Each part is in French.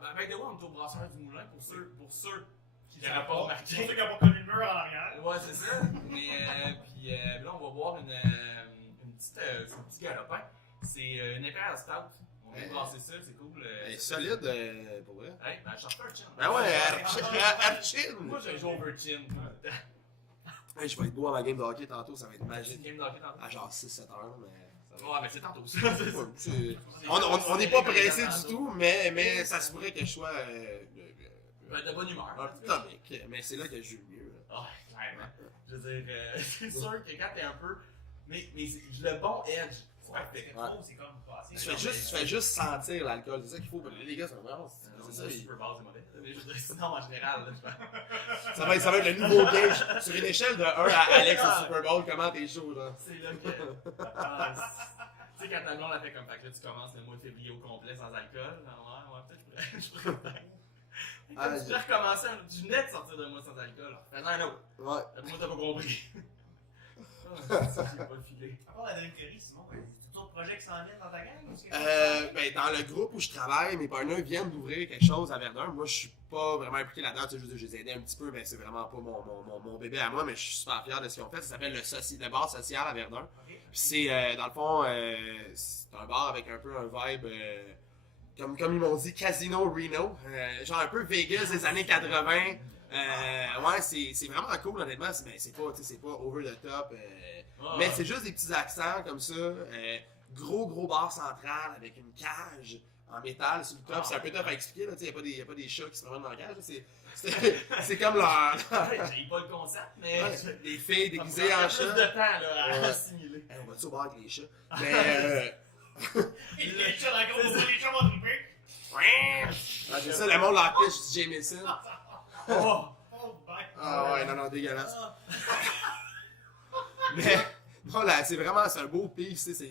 Ben, de on est au brasseur du moulin pour ceux qui n'auraient pas remarqué. Pour ceux qui n'ont pas connu le mur en arrière. Ouais, c'est ça. Mais, puis là, on va boire un petit galopin. C'est une Imperial Stout. On vient de brasser ça, c'est cool. Solide, pour vrai. Hey, ben, je cherche un chin. Ben ouais, Archin! Moi, j'ai joué over chin tout le temps. Hey, je vais être beau à ma game de hockey tantôt, ça va être Une magique. game d'hockey tantôt. À genre 6-7 heures, mais. Ouais, mais c'est tantôt ça. On n'est pas pressé du tout, mais ça se pourrait que je sois De bonne humeur. un peu comique. Mais c'est là que je joue le mieux. Ah, clairement. Je veux dire, c'est sûr que quand t'es un peu. Mais le bon edge. Ouais, parce que trop, c'est comme passé. Tu fais juste sentir l'alcool, c'est ça qu'il faut. Les gars, c'est vraiment. C'est ça. Super base, c'est mauvais. Mais je veux dire, sinon, en général, là, Ça va être le nouveau gauge. Sur une échelle de 1 à Alex au Super Bowl, comment t'es chaud, là? c'est là que. Tu sais, quand ta blonde a fait comme ça, là, tu commences le mois de février au complet sans alcool. Ouais, peut-être je pourrais. Tu pourrais recommencer tu venais de sortir de moi sans alcool. Fais-en un autre. Ouais. Moi, t'as pas compris. J'ai pas filé. À part la drinkerie, Simon, tout autre projet qui s'en vient dans ta gang? Ben, dans le groupe où je travaille, mes partenaires viennent d'ouvrir quelque chose à Verdun. Moi, je suis pas vraiment impliqué là-dedans. Tu sais, je les ai aidés un petit peu, mais c'est vraiment pas mon bébé à moi. Mais je suis super fier de ce qu'ils ont fait. Ça s'appelle le bar social à Verdun. Okay. Puis c'est, dans le fond, c'est un bar avec un peu un vibe, comme ils m'ont dit, Casino Reno. Genre un peu Vegas des années 80. Ouais, c'est vraiment cool, honnêtement. C'est pas over the top. Mais c'est juste des petits accents comme ça. Gros bar central avec une cage en métal sur le top. C'est un peu tough à expliquer. Il n'y a pas des chats qui se promènent dans la cage. C'est comme leur. J'ai pas le concept, mais. Ouais, des filles déguisées en plus chat. de temps là, à assimiler. On va-tu au bar avec les chats? Mais. Les chats dans la grosse, les chats vont triper. C'est ça, le monde leur pitch du Jameson. Oh! Ah ouais, non, dégueulasse. Mais, non, là, c'est un beau pif, c'est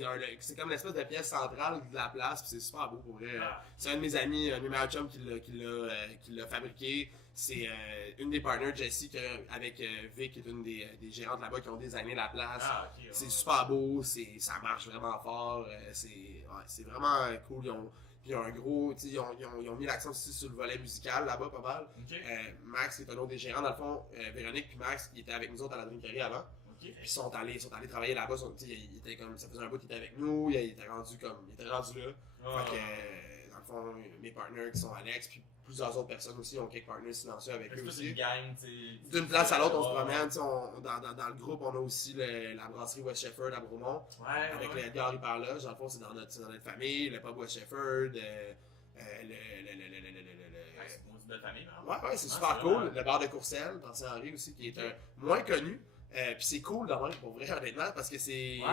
comme l'espèce de pièce centrale de la place, puis c'est super beau pour vrai. C'est un de mes amis, un de mes meilleurs chums qui l'a fabriqué. C'est une des partners, Jessie, avec Vic, qui est une des gérantes là-bas qui ont designé la place. C'est super beau, ça marche vraiment fort, c'est vraiment cool. Ils ont un gros, ils ont mis l'accent aussi sur le volet musical là-bas, pas mal. Okay. Max, qui est un autre des gérants, dans le fond, Véronique puis Max, qui étaient avec nous autres à la drinkerie avant. Okay. Puis ils sont allés travailler là-bas. Ils étaient comme, ça faisait un bout qu'ils étaient avec nous, ils étaient rendus là. Fait que, dans le fond, mes partners qui sont Alex, puis plusieurs autres personnes aussi ont quelques partners silencieux avec eux aussi. D'une place à l'autre, on se promène. Dans le groupe, on a aussi la brasserie West Shefford à Bromont. Avec le Edgar Hyperloge. Dans le fond, c'est dans notre famille. Le pub West Shefford. Ouais, c'est super cool. Le bar de Courcelles, dans Saint-Henri aussi, qui est moins connu. Puis c'est cool de même, pour vrai, honnêtement, parce que c'est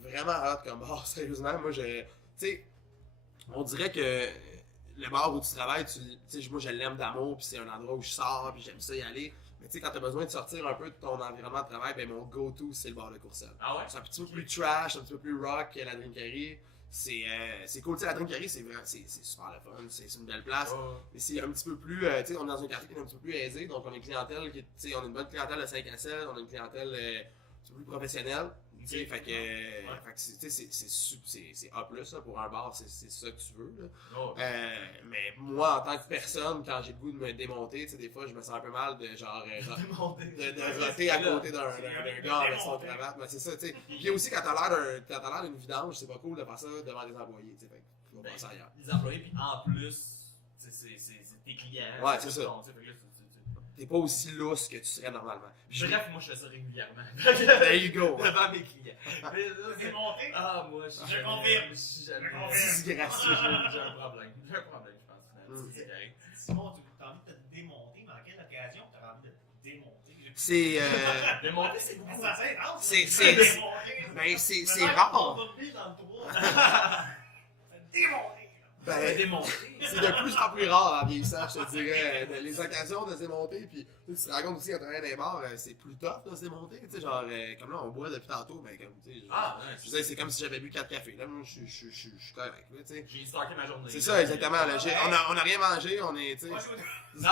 vraiment hot comme bar, sérieusement. Moi, tu sais, on dirait que le bar où tu travailles, moi je l'aime d'amour, puis c'est un endroit où je sors, puis j'aime ça y aller. Mais tu sais, quand t'as besoin de sortir un peu de ton environnement de travail, ben mon go-to, c'est le bar de Courcelles. Ah ouais? C'est un petit peu plus trash, un petit peu plus rock que la drinkerie. C'est cool, tu sais, la drinkerie, c'est super le fun, c'est une belle place. Mais c'est un petit peu plus, tu sais, on est dans un quartier qui est un petit peu plus aisé, donc on a une clientèle tu sais, on a une bonne clientèle de 5 à 7, on a une clientèle un petit peu plus professionnelle. Tu sais, fait que c'est A+, là, pour un bar, c'est ça que tu veux, là. Mais moi, en tant que personne, quand j'ai le goût de me démonter, tu sais, des fois, je me sens un peu mal de genre de roter à côté d'un gars avec son cravate. Mais c'est ça, tu sais. Puis aussi, quand t'as l'air d'une vidange, c'est pas cool de faire ça devant des employés, tu sais. Fait que tu vas passer ailleurs. Les employés, puis en plus, c'est tes clients. Ouais, c'est ça. T'es pas aussi lousse que tu serais normalement. Bref, moi je fais ça régulièrement. There you go. Devant mes clients. Démonté? Ah, moi je confirme. Disgracieux. J'ai un problème, je pense. C'est correct. Simon, tu as envie de te démonter, mais en quelle occasion tu as envie de te démonter? C'est. Démonter, c'est beaucoup. C'est rare. On va te dans le toit. Démonter. Ben, c'est de plus en plus rare en vieillissant, je te dirais. Les occasions de se démonter, puis tu te rends compte aussi quand tu travailles dans les bars, c'est plus tough de se démonter. Tu sais, genre, comme là, on boit depuis tantôt, mais comme, tu sais, c'est comme si j'avais bu 4 cafés. Là, moi, je suis correct, tu sais. J'ai starté ma journée. C'est ça, exactement. Là, on a rien mangé, on est, tu sais. Non,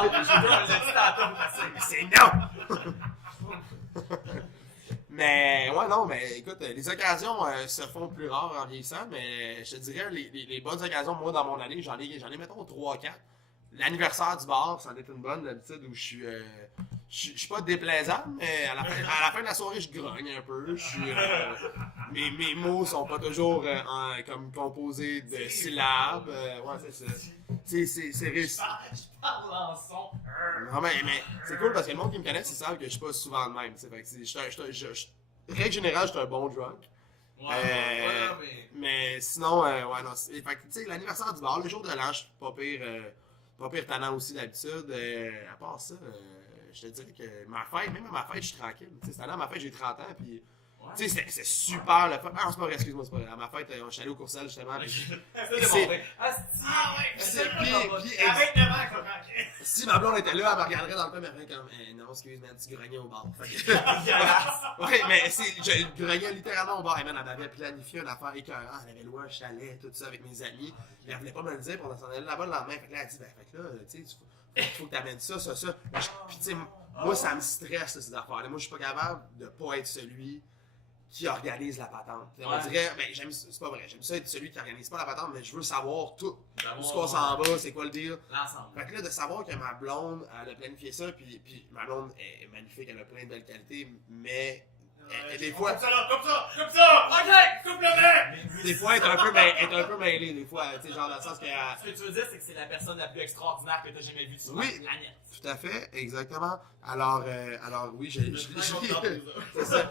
j'ai vu un petit tantôt. C'est non! Mais, ouais, non, mais écoute, les occasions se font plus rares en vieillissant, mais je te dirais, les bonnes occasions, moi, dans mon année, j'en ai mettons 3-4. l'anniversaire du bar, c'en est une bonne d'habitude où je suis pas déplaisant, mais à la fin de la soirée, je grogne un peu. Mes mots sont pas toujours comme composés de syllabes. Ouais, c'est ça. C'est réussi. Je parle en son. Non, mais c'est cool parce que le monde qui me connaît, ils savent que je suis pas souvent de même. Fait que règle générale, je suis un bon drunk. Ouais, Mais sinon, ouais, non. Fait que, tu sais, l'anniversaire du bar, le jour de l'an, je suis pas pire tannant aussi d'habitude. À part ça, je te dirais que même à ma fête, je suis tranquille. Tu sais, cette année, à ma fête, j'ai 30 ans, puis. Ouais. Tu sais, c'est super le fun. Ah, c'est pas vrai, excuse-moi, c'est pas vrai. À ma fête, je suis allé au Courcelles justement. C'est bon. Ah ouais, c'est- puis- À 29 ans, quoi, tranquille. Si ma blonde était là, elle me regarderait dans le coin, elle me ferait comme non, excuse, man, tu grognais au bar. Fait que- ouais, mais je grognais littéralement au bar. Et man, elle m'avait planifié une affaire écœurante. Elle avait loué un chalet, tout ça avec mes amis. Puis elle voulait pas me le dire, puis on s'en allait là-bas le lendemain. Fait que là, elle dit, fait que là, tu sais, faut que t'amènes ça. Puis tu sais, moi, ça me stresse, ces affaires-là. Moi, je suis pas capable de pas être celui qui organise la patente. On dirait, c'est pas vrai, j'aime ça être celui qui organise pas la patente, mais je veux savoir tout. Où est-ce qu'on s'en va, c'est quoi le deal. L'ensemble. Fait que là, de savoir que ma blonde, elle a planifié ça, puis ma blonde est magnifique, elle a plein de belles qualités, mais des fois. Comme ça! Ok! Coupe le nez! Des fois, elle est un peu mêlée, des fois, tu sais, genre dans le sens que. Ce que tu veux dire, c'est que c'est la personne la plus extraordinaire que tu as jamais vue sur la planète. Tout à fait, exactement. Alors oui, c'est ça.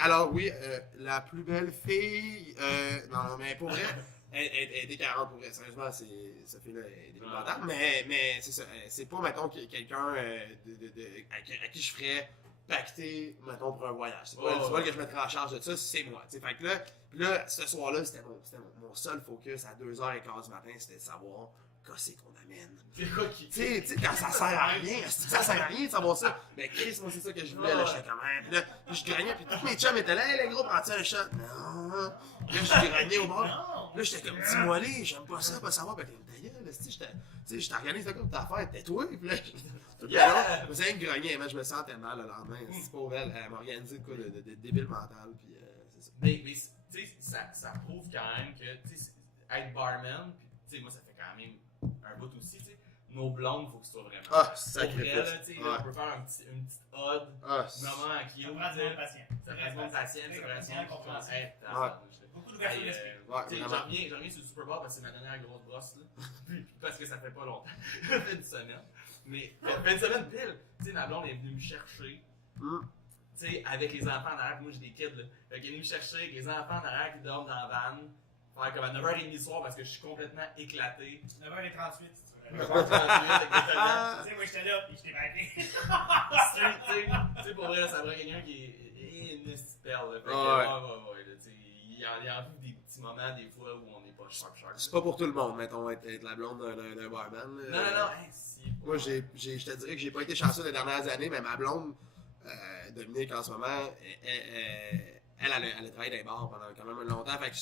Alors oui, la plus belle fille. Non, mais pour vrai, elle est écœurante pour vrai. Sérieusement, ça fait là, des élémentaire. Mais c'est ça. C'est pas, mettons, quelqu'un à qui je ferais pacter, mettons, pour un voyage. C'est pas elle que je mettrais en charge de ça, c'est moi. T'sais. Fait que là, ce soir-là, c'était mon seul focus à 2h15 du matin, c'était de savoir qu'est-ce qu'on amène. C'est quoi qui. Tu sais, quand ça sert à rien, ça sert à rien de savoir ça. Mais Chris, moi, c'est ça que je voulais, là, j'étais comme, puis là, je grognais, puis tous mes chums étaient là, hey, les gros, prends-tu un shot? Non. Là, je grognais au bord. Là, j'étais comme, dis-moi les, j'aime pas ça, pas savoir, ben, t'es ta gueule, tu sais, je t'organise comme ta affaire, tais-toi, puis là, je me suis grogné, mais je me sentais mal le lendemain. C'est pour elle m'a organisé de quoi de débile mental, puis c'est ça. Mais tu sais, ça prouve quand même que, tu sais, être barman, puis, tu sais, moi, ça fait quand même un bout aussi, tu sais. Nos blondes, il faut que ce soit vraiment. Ah, sacrifice. On peut faire une petite ode, maman à qui Ça prend du monde patient. ça prend du monde patient, ça prend du monde compréhensif. Beaucoup d'ouverture d'esprit. J'en reviens sur le Super Bowl parce que c'est ma dernière grosse brosse, là. Parce que ça fait pas longtemps. Ça fait une semaine. Mais, fait une semaine pile. Tu sais, ma blonde est venue me chercher. Tu sais, avec les enfants en arrière, moi j'ai des kids, là. Fait qu'elle est venue me chercher avec les enfants en arrière qui dorment dans la van. Faire comme à 9h30 du soir parce que je suis complètement éclaté. 9h38, si tu veux. 9h38, exactement. Tu sais, moi j'étais là, puis j'étais baqué. Tu sais, pour vrai, là, ça prend quelqu'un qui est une petite perle. Fait que, ouais, là, tu sais, il y en a des petits moments, des fois, où on n'est pas sharp. C'est pas pour tout le monde, mettons, être la blonde d'un barman. Non, hey, si. Moi, je te dirais que j'ai pas été chanceux les dernières années, mais ma blonde, Dominique, en ce moment, elle a travaillé dans les bars pendant quand même longtemps. Fait que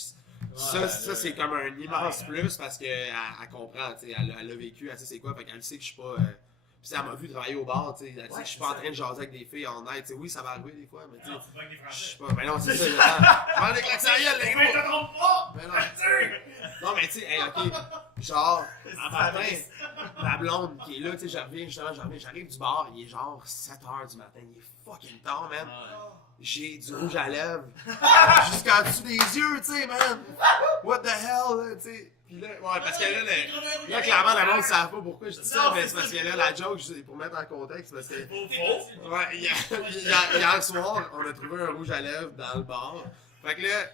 ça, c'est comme un immense plus parce qu'elle comprend, tu sais, elle a vécu, elle sait c'est quoi, fait qu'elle sait que je suis pas. Puis elle m'a vu travailler au bar, tu sais, elle sait que je suis pas en train de jaser avec des filles en night, tu sais, oui, ça va arriver des fois, mais tu sais. Non, tu vas avec des Je Français. sais pas, mais non, c'est ça, je parle des claques les Mais je gros! te trompe pas! Mais non. Non, mais tu sais, hey, ok, genre, en matin, ma blonde qui est là, tu sais, j'arrive du bar, il est genre 7h du matin, il est fucking tard, man. J'ai du rouge à lèvres jusqu'en dessous des yeux, tu sais, man. What the hell, là, tu sais. Puis là, ouais, parce que là, clairement, la monde ne savent pas pourquoi je dis ça, mais c'est parce que là, la joke, pour mettre en contexte, parce que. Ouais, hier soir, on a trouvé un rouge à lèvres dans le bar. Fait que là,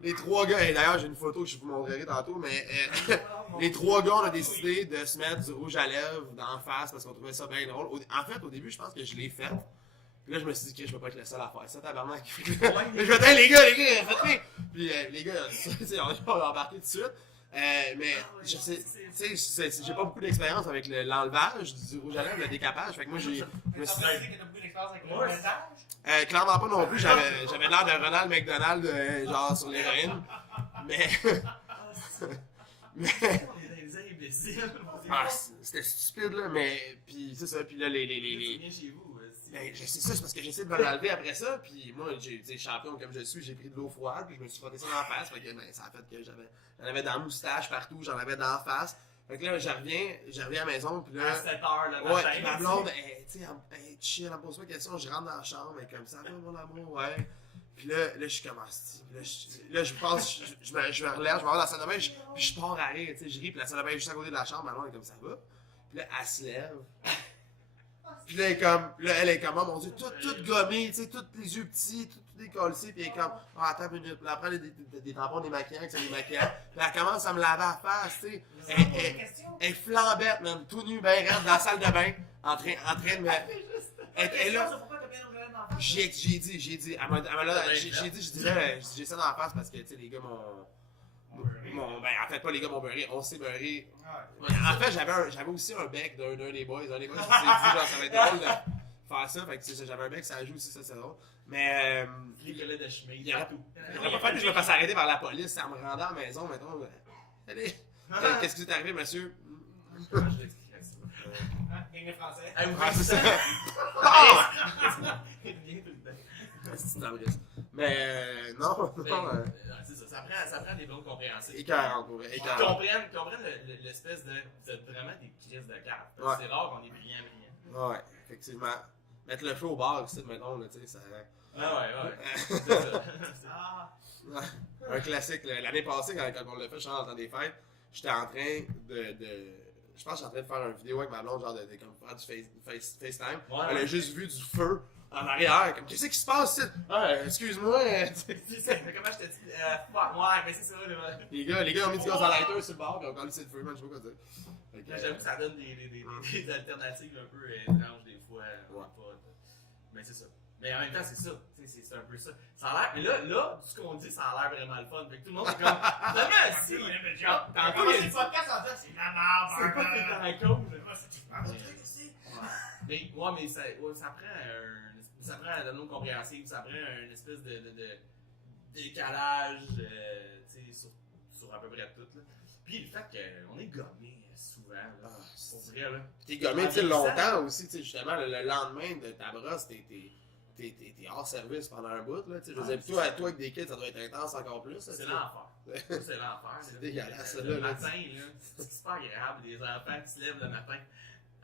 les trois gars, et d'ailleurs, j'ai une photo que je vous montrerai tantôt, mais les trois gars, on a décidé de se mettre du rouge à lèvres d'en face parce qu'on trouvait ça bien drôle. En fait, au début, je pense que je l'ai fait. Puis là, je me suis dit que je vais pas être le seul à faire ça, tabarnak. Mais je me disais, les gars, faites-le! Puis les gars, on a embarqué tout de suite. Mais je sais, tu sais, j'ai pas beaucoup d'expérience avec l'enlevage du rouge à lèvres, le décapage. Fait que moi, je me suis dit. Ça veut dire que t'as beaucoup d'expérience avec le montage? Clairement pas non plus, j'avais l'air de Ronald McDonald, genre sur l'héroïne. Mais. Des imbéciles. C'était stupide, là, mais. Puis c'est ça, puis là, les. Viens chez vous. Ben, je sais ça, c'est parce que j'essaie de me l'enlever après ça, puis moi, j'ai champion comme je suis, j'ai pris de l'eau froide, puis je me suis frotté ça dans la face, fait que ben, ça a fait que j'en avais dans la moustache partout, j'en avais dans la face, Fait que là, je reviens à la maison, puis À là. 7h le Ouais, matin. puis ma blonde, tu sais, elle chill, elle me pose pas de questions, je rentre dans la chambre, elle est comme ça, va mon amour, ouais. Puis là, je suis comme, là, je passe, je me relève, je m'en vais dans la salle de bain, puis je pars à rire, tu sais, je ris, puis la salle de bain est juste à côté de la chambre, ma blonde est comme ça va. Puis là, elle se lève. Puis là, elle est comme, oh mon dieu, toute gommée, tu sais, tous les yeux petits, tout décollé, puis elle est comme, oh, attends une minute, puis elle prend des tampons démaquillants, que c'est démaquillant, puis elle commence à me laver la face, tu sais. Elle est flambette, même, tout nu, ben raide, dans la salle de bain, en train de me. Elle est là. J'ai dit, je dirais, j'ai ça dans la face parce que, tu sais, les gars ben, en fait, pas les gars m'ont beurré, on s'est beurré. En fait, j'avais aussi un bec d'un des boys. Un des boys qui s'est dit, genre, ça va être drôle de faire ça. Fait que, j'avais un bec, ça joue aussi, ça, c'est drôle. Mais. Les collègues de chemin, il aurait tout. pas fallu que je me fasse arrêter par la police, ça me rendait à la maison, mettons. Allez, qu'est-ce qui est arrivé, monsieur? Comment je l'expliquerais ça? Game français. Ah, c'est ça. C'est une abrisse. Mais non. C'est ça, ça prend des blondes compréhensibles. Écœurant, pour vrai. Qui comprennent l'espèce de. Vous êtes vraiment des crises de carte. Ouais. C'est rare qu'on est brillants. Ouais, effectivement. Mettre le feu au bar, ici, mettons, là, tu sais, ça. Ah ouais. C'est ça. Un classique. L'année passée, quand on l'a fait, je suis dans le temps des fêtes, j'étais en train de. Je pense que j'étais en train de faire une vidéo avec ma blonde, genre de comme faire du FaceTime. Ouais, Elle a juste vu du feu en arrière, comme qu'est-ce qui se passe ici? Ah, excuse-moi. Mais comment je te dis? Ouais, mais c'est ça. Les gars ont mis du gaz à lighter sur le bar, puis on a collé le feu, man, je sais pas quoi dire. J'avoue que ça donne des alternatives un peu étranges des fois. Mais c'est ça. Mais en même temps, c'est ça. C'est un peu ça. Ça a l'air. Mais là, tout ce qu'on dit, ça a l'air vraiment le fun. Fait que tout le monde est comme. Vraiment, si. T'as commencé le podcast en disant c'est de la merde. C'est pas que t'es dans la cause. Mais ça prend un homme compréhensible, ça prend une espèce de décalage sur à peu près tout. Là. Puis le fait qu'on est gommé souvent, là, pour vrai. Là. T'es gommé longtemps aussi, justement, le lendemain de ta brosse, t'es hors service pendant un bout. Là, je veux dire, toi avec des kids, ça doit être intense encore plus. C'est l'enfer. C'est l'enfer. C'est dégueulasse. Le matin, c'est super agréable, les enfants qui se lèvent le matin.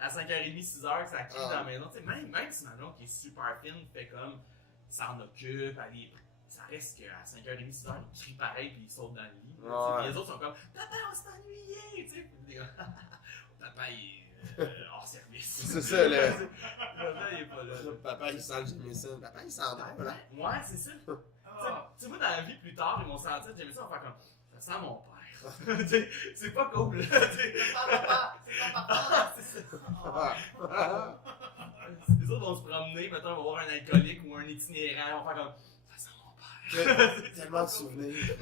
À 5h30, 6h, ça crie dans la maison. Même si ma blonde qui est super fine, fait comme, s'en occupe, ça reste qu'à 5h30, 6h, ils crient pareil puis ils sautent dans le lit. Les autres sont comme, papa, on s'est ennuyé! Papa, il est hors service. C'est ça, là. Papa, il est pas là. Papa, il sent le Jameson. Papa, il s'endort, là. Ouais, c'est ça. Tu sais, moi, dans la vie, plus tard, ils vont sentir le Jameson, on va faire comme, ça sent mon père. C'est pas cool. C'est ça. Les autres vont se promener, mettons, on va voir un alcoolique ou un itinérant, on va faire comme, ça sent mon père. Tellement de souvenirs.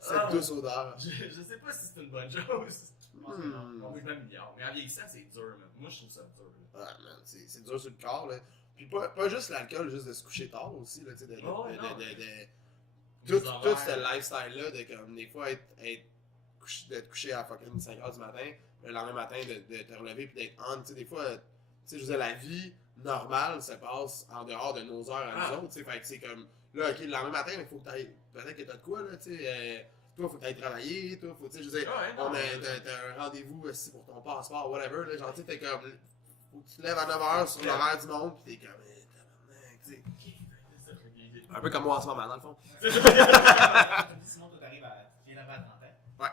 Cette douce odeur. Je sais pas si c'est une bonne chose. On veut même milliard. Mais en vieillissant, c'est dur, man. Moi, je trouve ça dur. Ouais, man, c'est dur sur le corps, là. Puis pas juste l'alcool, juste de se coucher tard aussi, là, tu sais, tout ce lifestyle-là, de comme, des fois, d'être couché à fucking 5h du matin, le lendemain matin, de te relever puis d'être on, tu sais, des fois, tu sais, je veux dire, la vie normale se passe en dehors de nos heures à nous autres, tu sais, fait que c'est comme, là, ok, le lendemain matin, il faut que t'ailles, peut-être que t'as de quoi, là, tu sais, toi, faut que t'ailles travailler, toi, faut, tu sais, je veux dire, t'as un rendez-vous aussi pour ton passeport, whatever, là, genre, tu sais, t'es comme, faut que tu te lèves à 9h sur l'horaire du monde, pis t'es comme, tabarnak, tu sais. Un peu comme moi en ce moment, dans le fond. Sinon, toi, t'arrives à. Tu viens d'arriver à 30 ans. Ouais.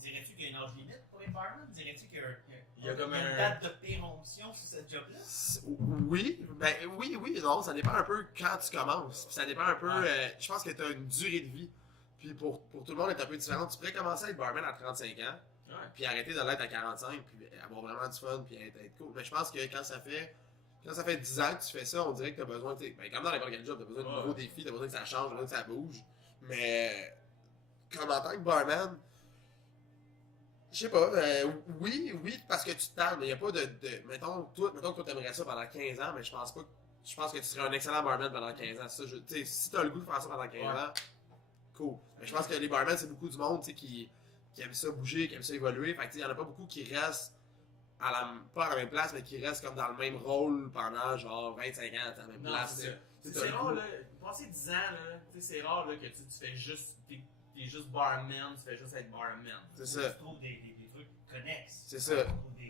Dirais-tu qu'il y a une âge limite pour les firemen? Dirais-tu qu'il y a comme une date de péremption sur cette job-là? Oui, oui, non, ça dépend un peu quand tu commences. Puis ça dépend un peu, je pense que tu as une durée de vie. Puis pour tout le monde, c'est un peu différent. Tu pourrais commencer à être barman à 35 ans, puis arrêter de l'être à 45, puis avoir vraiment du fun, puis être cool. Mais je pense que quand ça fait 10 ans que tu fais ça, on dirait que tu as besoin, comme dans n'importe quel job, tu as besoin de nouveaux défis, tu as besoin que ça change, tu as besoin que ça bouge. Mais comme en tant que barman, je sais pas, oui, parce que tu te tannes, mais il n'y a pas de mettons que toi t'aimerais ça pendant 15 ans, mais je pense que tu serais un excellent barman pendant 15 ans. Ça, si tu as le goût de faire ça pendant 15 ans, cool. Mais je pense que les barmen, c'est beaucoup du monde qui aime ça bouger, qui aime ça évoluer. Fait que il n'y en a pas beaucoup qui restent pas à la même place, mais qui restent comme dans le même rôle pendant genre 25 ans à la même place. C'est rare, là. Passer 10 ans, là, c'est rare là, que tu fais juste. T'es juste barman, tu fais juste être barman. C'est ça. Tu trouves des trucs connexes. C'est ça.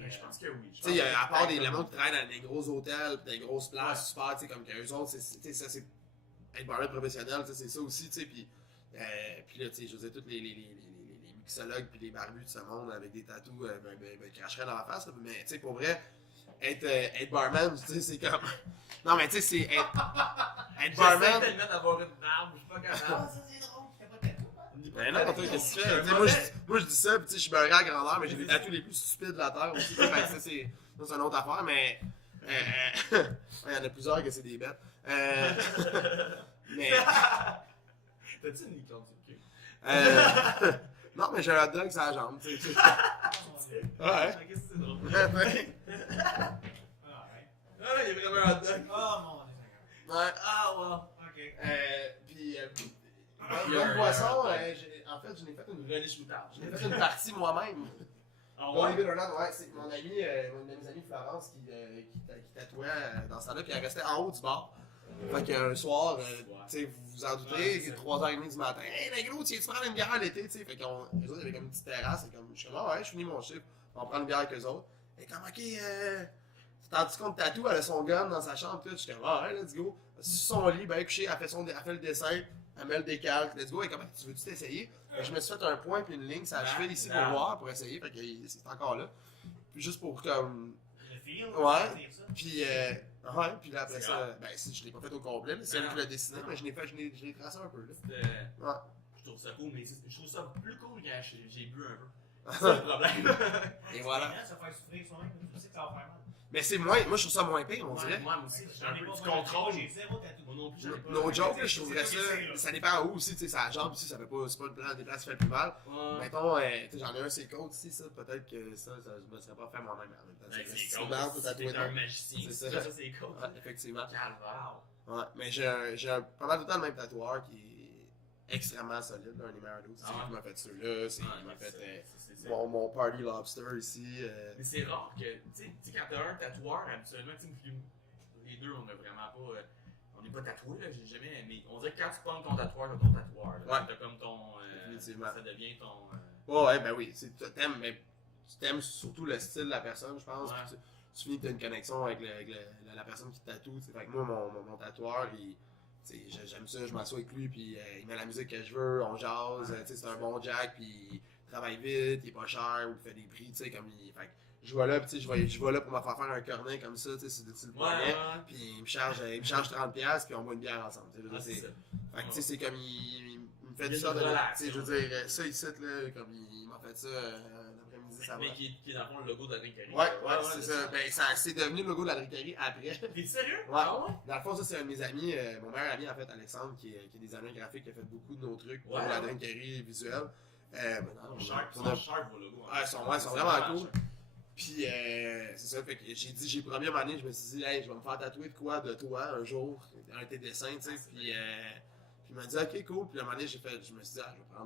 Mais je pense que oui. Tu sais, à part le monde qui travaille dans des gros hôtels, des grosses places, super, tu sais, comme qu'eux autres, ça, c'est être barman professionnel, tu sais, c'est ça aussi, tu sais, puis là, tu sais, je veux dire, tous les mixologues puis les barbus de ce monde avec des tatous, cracheraient dans la face, là, mais tu sais, pour vrai, être barman, tu sais, c'est comme... Non, mais tu sais, c'est être barman... J'essaie tellement d'avoir une barbe, je suis pas capable. Ah, ça c'est drôle, t'as pas de tatou, hein? Ben non, toi, qu'est-ce que tu fais? Tu sais, moi, je dis ça, pis tu sais, je suis beurré à grandeur, mais j'ai les tatous les plus stupides de la Terre aussi. Fait que ça, c'est une autre affaire, mais. Il y en a plusieurs que c'est des bêtes. Mais. T'as-tu une licorne sur le cul? Non, mais j'ai un hot dog sur la jambe, tu sais. Ouais. Qu'est-ce que c'est drôle? Ouais. Ah, Ah, il y a vraiment un hot dog. oh mon dieu. Ouais. Ah, wow. Ok. Puis. Il y a Bonne un boisson, hot dog. en fait, je n'ai fait une. Relish moutarde. Je n'ai fait une partie moi-même. Ah Ouais, ouais? ouais, c'est mon ami, une de mes amies Florence qui tatouait dans ce temps-là, puis elle restait en haut du bar. Fait qu'un soir, tu sais, vous vous en doutez, Ouais, c'est ça. 3h30 du matin, hey, les gros, tu prends une bière l'été, tu sais. Fait qu'eux autres, il y avait comme une petite terrasse, et comme, je suis comme, ah ouais, je finis mon chiffre, on prend une bière avec eux autres. Et comme, ok, tandis qu'on tatou, elle a son gun dans sa chambre, tout. Je suis comme, ah ouais, let's go. Sur son lit, ben couché, elle fait le dessin, elle met le décalque, let's go. Et comment tu veux-tu t'essayer? Je me suis fait un point puis une ligne, ça a achevé ici pour voir, pour essayer, fait que c'est encore là. Puis juste pour comme. Le feel, Ouais. c'est ça. Puis, ouais, puis là après C'est ça, grave. ben si je l'ai pas fait au complet, mais c'est elle Non, qui l'a non. dessiné, Non. mais je l'ai tracé un peu là. C'était- Ouais. Je trouve ça cool, mais je trouve ça plus cool quand j'ai bu un peu. C'est ça le problème. Et voilà. Ça fait souffrir soi-même, tu sais que ça va faire mal. Mais c'est moins, moi je trouve ça moins pire, on dirait. Moi aussi, j'ai un J'en ai peu pas, du moi, contrôle. J'ai zéro tatou. Moi non plus, j'en ai pas. No joke, là, je c'est trouverais ça ça. que c'est, là. Ça dépend où aussi, tu sais, sa jambe ici, ça fait pas, c'est pas des places qui fait le plus mal. Ouais. Mettons, tu sais, j'en ai un, c'est côtes ici, ça, peut-être que ça, je me serais pas fait moi-même. En même temps, Ben, c'est c'est une barbe, tout cool. tatoué T'es un dedans. magicien. C'est C'est ça. ça, c'est cool. Ouais, effectivement. Calvaire. Ouais, mais pas mal tout le temps le même tatoueur qui est extrêmement solide, là, un des meilleurs d'autres. C'est Ah lui ouais. qui m'a fait ceux-là, c'est lui Ouais, qui m'a fait c'est- mon Party Lobster ici. Mais c'est rare que, tu sais, quand t'as un tatoueur, habituellement, tu sais, les deux, on a vraiment pas. On n'est pas tatoués, là, j'ai jamais. Mais on dirait que quand tu prends ton tatoueur, t'as ton tatoueur. Là, Ouais. t'as comme ton. Définitivement. Ça devient ton. Ouais, ben oui, tu t'aimes, mais tu t'aimes surtout le style de la personne, je pense. Ouais. Puis tu finis que t'as une connexion avec la personne qui te tatoue. T'sais. Fait que moi, mon tatoueur, j'aime ça, je m'assois avec lui, puis il met la musique que je veux, on jase, c'est un bon jack, puis il travaille vite, il est pas cher, ou il fait des prix, tu sais, comme il. Fait que je vais là, puis je vais là pour me faire un cornet comme ça, tu sais, sur le poignet, puis il me charge 30$, puis on boit une bière ensemble. Je veux Ah, dire, c'est ça. fait que tu sais, c'est comme il me fait Il y a ça, une tu relation. sais, je veux dire, ça ici, là, comme il m'a fait ça l'après-midi, ça va. Mais qui est dans le fond le logo de la Drinkary. Ouais, c'est ça. Ben, c'est devenu le logo de la Drinkary après. T'es sérieux? Ouais. Ah ouais? Dans le fond, ça, c'est un de mes amis, mon meilleur ami, en fait, Alexandre, qui est designer graphique, qui a fait beaucoup de nos trucs pour Ouais. la Drinkary visuelle. Son sharp vos logos. Ouais, ils sont vraiment cool. Puis, c'est ça, fait que j'ai promis à un moment donné, je me suis dit, hey, je vais me faire tatouer de quoi de toi un jour, un de tes dessins, tu sais. Puis, il m'a dit, ok, cool. Puis, à un moment donné, je me suis dit,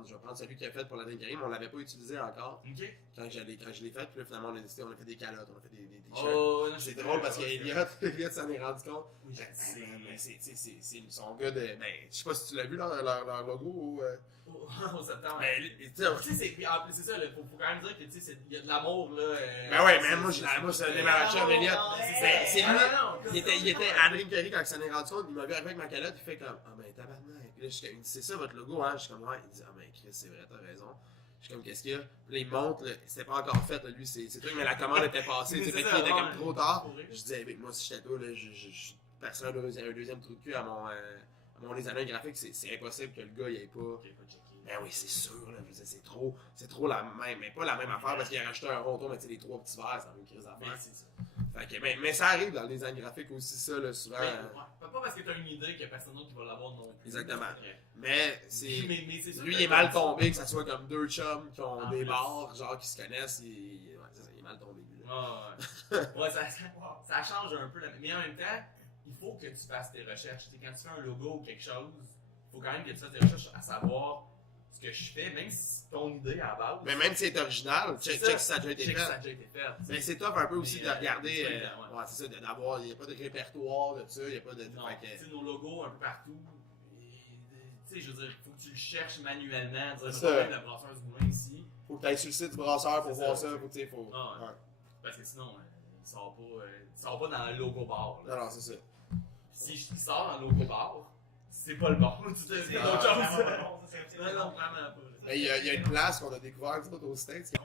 je vais prendre celui qu'il a fait pour la Drinkary, mais on l'avait pas utilisé encore Ok. quand je l'ai fait. Puis, là, finalement, on a décidé, on a fait des calottes, on a fait des t-shirts. Oh, non, C'est drôle parce qu'Eliott s'en est rendu compte. Oui, je sais. Mais c'est son gars de. Ben, je sais pas si tu l'as vu leur logo ou. Au septembre. Ben, tu sais, Tu sais, c'est ça, il faut quand même dire que tu sais, il y a de l'amour là. ben ouais, mais moi, c'est un démarrage à Eliott. Ouais. C'est lui. Ah, non, Il était à Drinkary quand il s'en est rendu compte. Il m'a vu arriver avec ma calotte. Il fait comme, ah ben tabarnak. Puis là, il dit, c'est ça votre logo, hein? Je suis comme, ouais. Il dit, ah ben Chris, c'est vrai, t'as raison. Je suis comme, qu'est-ce qu'il y a? Puis là, il monte, là, c'était pas encore fait, là, lui, c'est truc, mais la commande était passée. Tu sais, fait qu'il était comme trop tard. Je disais, avec moi, si j'étais toi, là, je perçais un deuxième trou de cul à mon designer graphique. C'est impossible que le gars, il ait pas. Ben oui, c'est sûr, là, je veux dire, c'est trop la même, mais pas la même affaire parce qu'il a rajouté un rond, mais tu sais, les trois petits verres, c'est la même crise d'affaires. c'est ça. Fait que, mais ça arrive dans le design graphique aussi, ça, là, souvent. Pas parce que t'as une idée qu'il y a personne d'autre qui va l'avoir non plus. Exactement. Mais c'est. Mais c'est sûr Lui, que- il est mal tombé, que ça soit comme deux chums qui ont En des plus. bars, genre qui se connaissent, ouais, c'est ça, il est mal tombé, lui. Là. Ah, ouais, ouais ça change un peu. Mais en même temps, il faut que tu fasses tes recherches. Tu sais, quand tu fais un logo ou quelque chose, il faut quand même que tu fasses tes recherches à savoir ce que je fais, même si c'est ton idée à la base. Mais même si c'est original, check si ça a déjà été Check si ça a fait. déjà été fait. Mais c'est top un peu aussi Mais, de regarder. c'est ça, Ouais, c'est ça, d'avoir. Il n'y a pas de répertoire de ça, il n'y a pas de. Non, fait que- tu sais, nos logos un peu partout. Tu sais, je veux dire, il faut que tu le cherches manuellement. Dire, C'est ça. la brasseuse du moulin ici. Faut que t'ailles sur le site du brasseur pour C'est voir ça. ça. Faut, tu sais, faut. Ah, ouais. Ouais. Parce que sinon, il sort pas dans le logo bar. Là. Non, non, c'est ça. Si il sort dans le logo bar, c'est pas le bon. C'est C'est autre chose. vraiment pas bon, ça, c'est Non, non, vraiment pas. Mais il y a une place qu'on a découvert nous autres, aux States. C'est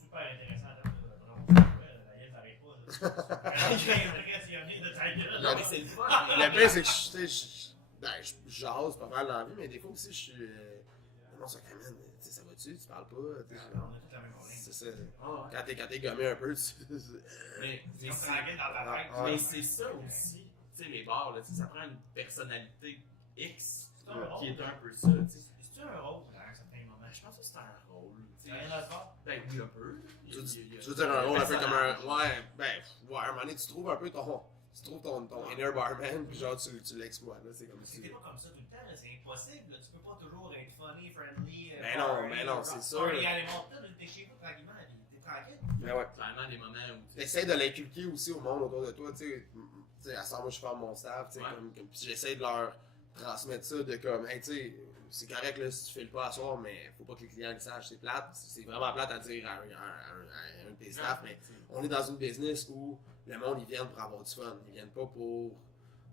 super intéressant en termes de drone. La gueule n'arrête pas. Il y a un de ta gueule. Non, mais c'est le fun. Le pire, c'est que je jase pas mal dans la vie, mais des fois aussi, je suis. Non, ça quand même, tu sais, ça va-tu? Tu parles pas? Tu sais, On a toute la même problème. c'est ça. Ah, ouais. Quand t'es gommé un peu, tu. Mais C'est comme la gueule dans ta tête. Ouais. mais c'est ça aussi, tu sais, les bars, là, tu sais, ça prend une personnalité X C'est un rôle. qui est un peu ça, tu sais. C'est un rôle à un certain moment. Je pense que c'est un rôle, tu sais. Rien à faire. Ben oui, un peu. Tu veux dire un rôle un peu comme un. Ouais, ouais, un moment donné, tu trouves un peu ton. Tu trouves ton inner barman, puis genre, tu l'exploites, là, c'est comme C'était si. pas comme ça tout le temps, là, c'est impossible. Là. Tu peux pas toujours être funny, friendly. Mais non, c'est sûr. Party animal, t'es chez vous tranquillement, t'es tranquille. Mais ouais. Clairement, des moments où tu sais. T'essaies de l'inculquer aussi au monde autour de toi, tu sais. Tu sais, à ça, moi, je forme mon staff, tu sais, Ouais. comme puis j'essaie de leur transmettre ça, de comme, hey, tu sais, c'est correct, là, si tu fais le pas à soir, mais faut pas que les clients le sachent, c'est plate. C'est vraiment plate à dire à un de tes staff, mais on est dans une business où le monde, ils viennent pour avoir du fun, ils viennent pas pour.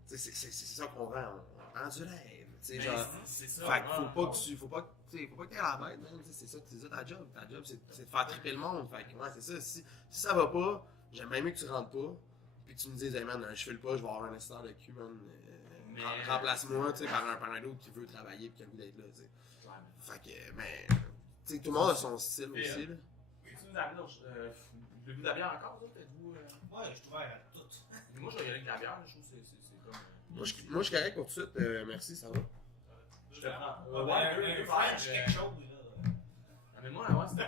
Tu sais, c'est ça qu'on vend, on vend du rêve, tu sais, Mais genre. c'est ça. Fait qu'il ouais. faut pas que tu. Faut pas que t'aies la bête, man. C'est ça ta job. Ta job, c'est de faire triper le monde. Fait que, ouais, c'est ça. Si ça va pas, j'aime bien mieux que tu rentres pas. Puis que tu me dises, hey man, je file pas, je vais avoir un instant de cul, man. Mais- Remplace-moi, tu sais, par un autre qui veut travailler puis qui a le goût d'être là, tu sais. Clairement. Fait que, mais. Tu sais, tout le monde a son style Puis, aussi, là. Tu nous amènes le goût de la bière encore, vous autres, êtes-vous. Ouais, je suis ouvert à tout. Moi, je vais y aller avec la bière, je trouve que c'est comme. Moi, je suis correct pour tout de suite. Merci, ça va. Je te prends. Ouais, un French quelque chose, là. Ah, mais moi, ouais, c'était.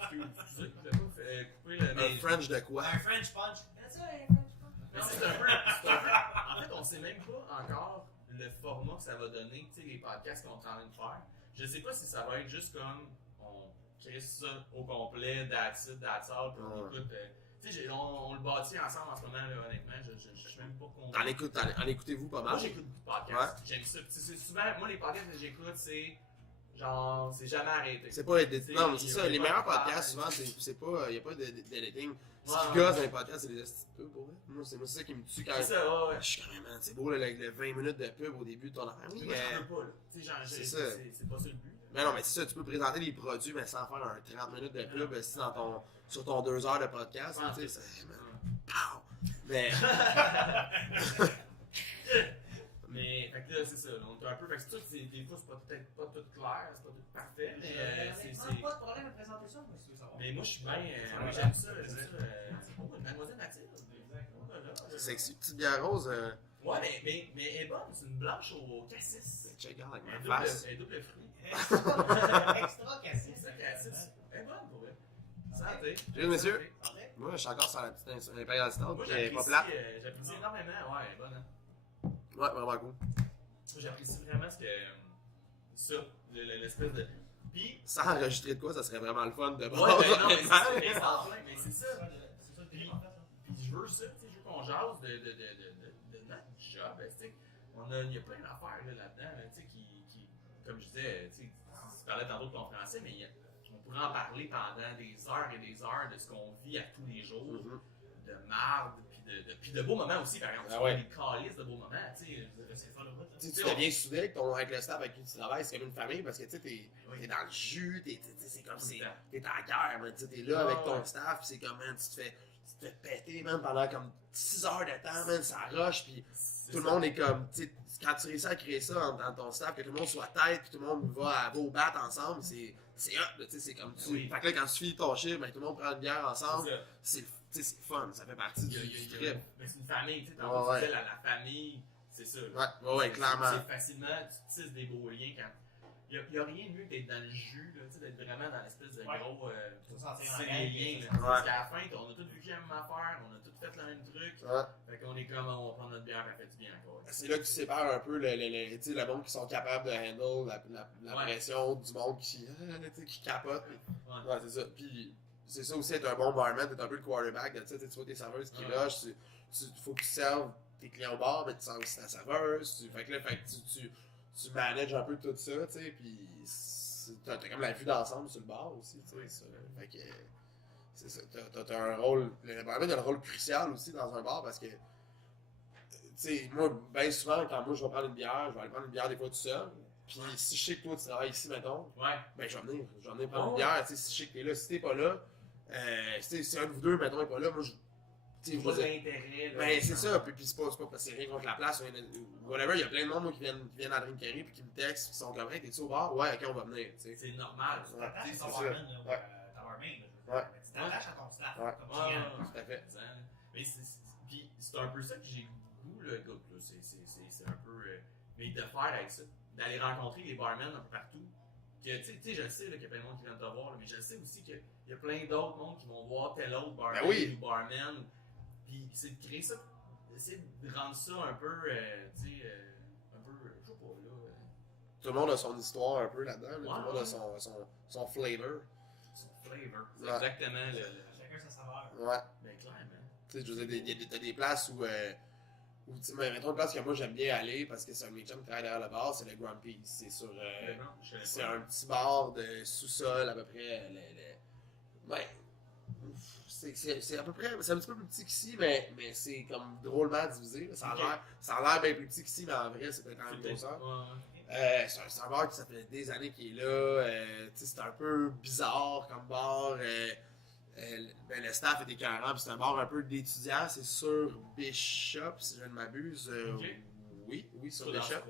Excusez, je vais pas couper le. Un Mais- French de quoi? Un French punch. That's it, un French punch. Mais c'est un peu. En fait, on sait même pas encore le format que ça va donner, tu sais, les podcasts qu'on est en train de faire. Je sais pas si ça va être juste comme on crée ça au complet, that's it, that's all, puis on Ouais. écoute. Tu sais, on le bâtit ensemble en ce moment, là, honnêtement. Je suis même pas convaincu. En écoutez-vous pas Moi, mal? j'écoute beaucoup de podcasts. J'aime ça. Puis, c'est souvent, moi, les podcasts que j'écoute, c'est genre, c'est jamais arrêté. C'est pas edit. C'est- Non, mais c'est il y ça. a Les pas meilleurs de page. podcasts, souvent, c'est pas. Y a pas d'editing. Ce Ouais, qui ouais. gosse dans les podcasts, c'est les astuces de pub, pour vrai. Moi, c'est ça qui me tue quand C'est ça, ouais. je suis quand même, man, c'est beau, là, avec le 20 minutes de pub au début de ton affaire. Oui, Mais moi, je peux pas, là. Tu sais, genre, c'est ça. c'est pas ça le but. là. mais non, mais c'est ça, tu peux présenter les produits, mais sans faire un 30 minutes de pub si sur ton 2 heures de podcast. Ouais. Tu sais, c'est. man, pow! Mais. Mais, fait que là, c'est ça. Là, on est un peu. Fait que c'est sûr que des fois, c'est peut-être pas tout clair, c'est pas tout parfait, mais c'est. Pas de problème à présenter ça, mais si tu veux savoir. Mais moi, je suis bien. J'aime ça. C'est pas une mademoiselle Mathilde. C'est sexy. Petite bière rose, Ouais, mais elle est bonne. C'est une blanche au cassis. check out avec Elle ma est face. double fruit. Extra cassis. C'est cassis. Elle est bonne pour elle. Santé. Cheers, messieurs. Santé. Moi, je suis encore sur la petite impérial stout, Moi, puis elle est pas j'apprécie plate. j'apprécie énormément. Ouais, elle est bonne, hein. Ouais, vraiment cool. Moi, j'apprécie vraiment ce que. Ça, l'espèce de. Puis. Sans enregistrer de quoi, ça serait vraiment le fun de Ouais, base, ben non, mais c'est ça, honnêtement. mais c'est en plein, mais c'est ça. C'est ça le Puis- pire, en fait. Puis je veux ça, tu sais, je veux qu'on jase de notre job, tu sais. Il y a plein d'affaires là-dedans, là, tu sais, qui, comme je disais, tu sais, tu parlais tantôt de ton français, mais on pourrait en parler pendant des heures et des heures de ce qu'on vit à tous les jours, Mhm. de marde, puis de beaux moments aussi, par exemple. Ah ouais. Des calices de beaux moments, tu sais. C'est le fun au bout, là. Tu deviens soudé avec le staff avec qui tu travailles, c'est comme une famille parce que tu sais, t'es dans le jus, c'est comme si t'es en guerre, man, tu sais, t'es là Ouais, avec ton ouais. staff, pis c'est comme, man, tu te fais péter, man, pendant comme 6 heures de temps, man, ça rush, pis C'est tout le ça. monde est comme, tu sais, quand tu réussis à créer ça dans ton staff, que tout le monde soit tête, puis tout le monde va au bat ensemble, c'est hot, là, tu sais, c'est comme tu. Oui. Fait que là, quand tu finis ton chiffre, ben, tout le monde prend une bière ensemble, C'est ça. c'est fun, ça fait partie du trip. Mais c'est une famille, tu sais, Ouais, tantôt ouais. tu disais, la famille, c'est ça. là. Ouais, clairement. C'est facilement, tu tisses des beaux liens quand. Il n'y a rien de mieux que d'être dans le jus, là, tu sais, d'être vraiment dans l'espèce de Ouais. gros. Tout sentir en C'est gang, les puis liens, ça, là. Ouais. Parce qu'à la fin, on a tous vécu la même affaire, on a tous fait le même truc. Ouais. Fait qu'on est comme, on va prendre notre bière, elle fait du bien encore. C'est là que tu sépares un peu tu sais, le monde qui sont capables de handle la Ouais. pression du monde qui, tu sais, qui capote. Ouais. Ouais, c'est ça. Puis c'est ça aussi, être un bon barman, t'es un peu le quarterback, tu sais, tu vois tes serveuses qui Ouais. rushent, faut que tu serves tes clients au bar, mais tu serves aussi ta serveuse. Fait que là, tu manages un peu tout ça, tu sais, puis t'as comme la vue d'ensemble sur le bar aussi, tu sais. Ça. Fait que, c'est ça. T'as un rôle. Le barman a un rôle crucial aussi dans un bar parce que, tu sais, moi, bien souvent, quand moi je vais prendre une bière, je vais aller prendre une bière des fois tout seul. Puis si je sais que toi tu travailles ici, mettons, ben je vais venir prendre une bière. Tu sais, si je sais que t'es là, si t'es pas là, si un de vous deux, mettons, est pas là, moi je. Tu vois l'intérêt. Ben c'est ça, puis c'est pas parce que c'est rien contre la place, whatever, il y a plein de monde moi, qui viennent à Drink Carry puis qui me textent, qui sont comme hey, t'es-tu au bar? Ouais, ok, on va venir. T'sais. C'est normal. Tu t'attaches c'est à ton ça. barman, Ouais. ta barmaid, Ouais. tu t'attaches à ton staff, Ouais. comme client. Tout à fait. Mais c'est un peu ça que j'ai le goût, le gars, là. C'est un peu. Mais de faire avec ça, d'aller rencontrer les barmen un peu partout. Que, tu sais, je le sais qu'il y a plein de monde qui vient te voir, là, mais je le sais aussi qu'il y a plein d'autres mondes qui vont voir tel autre barman ou barman. Puis c'est de créer ça, essayer de rendre ça un peu, tu sais, un peu, je sais pas, là. Tout le monde a son histoire un peu là-dedans, là. Ouais, tout le monde a son flavor. Son flavor. C'est Ouais. exactement le. Chacun sa saveur. Ouais. Ben, clairement. Tu sais, je veux dire, t'as des places où tu sais, mettons une place que moi j'aime bien aller parce que c'est un de mes chums qui travaille derrière le bar, c'est le Grumpy. C'est sur. C'est un petit bar de sous-sol à peu près. Ouais. C'est à peu près, c'est un petit peu plus petit qu'ici, mais c'est comme drôlement divisé. Là. Ça a l'air bien plus petit qu'ici, mais en vrai, c'est peut-être en même grosseur. C'est un bar qui ça fait des années qu'il est là. C'est un peu bizarre comme bar. Ben, le staff est écœurant, puis c'est un bar un peu d'étudiants. C'est sur Bishop, si je ne m'abuse. Oui, sur Bishop.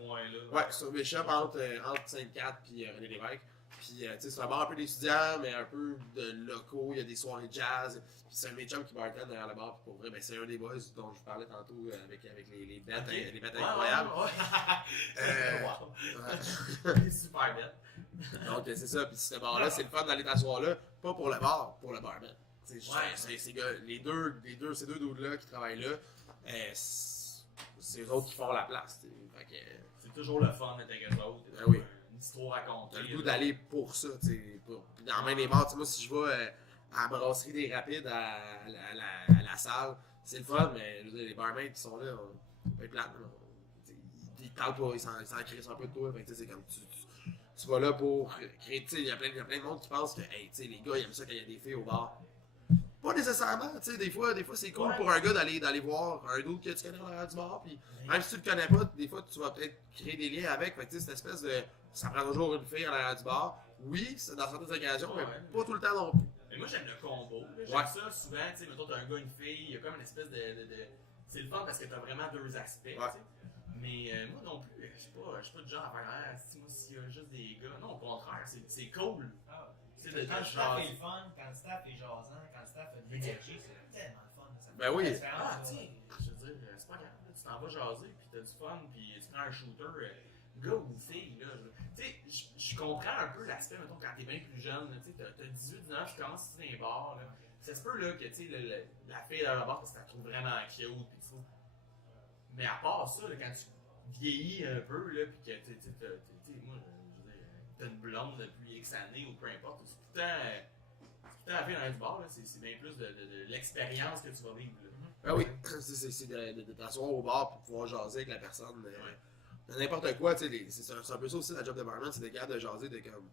Ouais, sur Bishop, entre Sainte-Cat et René Lévesque. Puis, c'est un bar un peu d'étudiants, mais un peu de locaux. Il y a des soirées jazz. Puis, c'est un de mes chums qui bartend derrière le bar. Puis, pour vrai, ben, c'est un des boys dont je vous parlais tantôt avec les bêtes, les bêtes incroyables. C'est super bête. Donc, c'est ça. Puis, ce bar-là, c'est le fun d'aller t'asseoir là. Pas pour le bar, pour le barman. C'est ces deux dudes-là qui travaillent là. C'est eux autres qui font la place. Fait que, c'est toujours le fun d'être avec eux autres. Ben oui. Une histoire racontée. T'as le goût d'aller pour ça, tu sais. Dans même les bars, moi, si je vais à la brasserie des Rapides, à la salle, c'est le fun, mais je veux dire, les barmaids qui sont là, c'est pas plate, ils parlent pas, ils s'en crissent un peu de toi. Fait que c'est comme tu vas là pour créer, tu sais, il y a plein de monde qui pense que, hey, tu sais, les gars, ils aiment ça quand il y a des filles au bar. Pas nécessairement, tu sais, des fois c'est cool pour un gars d'aller voir un dude que tu connais dans l'arrière du bar, puis même si tu le connais pas, des fois tu vas peut-être créer des liens avec, fait que tu sais, cette espèce de, ça prend toujours une fille à l'arrière du bar, oui, c'est dans certaines occasions, mais pas tout le temps non plus. Mais moi j'aime le combo, j'aime ça souvent, tu sais, mettons t'as un gars, une fille, il y a comme une espèce de... C'est le fun parce que t'as vraiment deux aspects, tu sais. Mais moi non plus, je suis pas du genre à faire, moi s'il y a juste des gars, non au contraire, c'est cool. Quand le staff est fun, quand le staff est jasant, quand le staff a de l'énergie, c'est tellement le fun. Ben oui. Tiens, je veux dire, c'est pas grave, tu t'en vas jaser, puis t'as du fun, puis tu prends un shooter, gars ou fille, là. Tu sais, je comprends un peu l'aspect, mettons, quand t'es bien plus jeune, tu sais, t'as 18, 19 ans, tu commences à dans les bars, là. Ça se peut, là, que, tu sais, la fille dans le bar, parce que tu la trouves vraiment cute, puis tout. Mais à part ça, là, quand tu vieillis un peu, là, puis que, tu sais, moi, t'as une blonde depuis X années ou peu importe, c'est tout le temps la fille dans du bar, là, c'est bien plus de l'expérience que tu vas vivre. Là. Ben oui, c'est de t'asseoir au bar pour pouvoir jaser avec la personne. N'importe quoi, tu sais, c'est un peu ça aussi la job de barman, c'est de garder de jaser de comme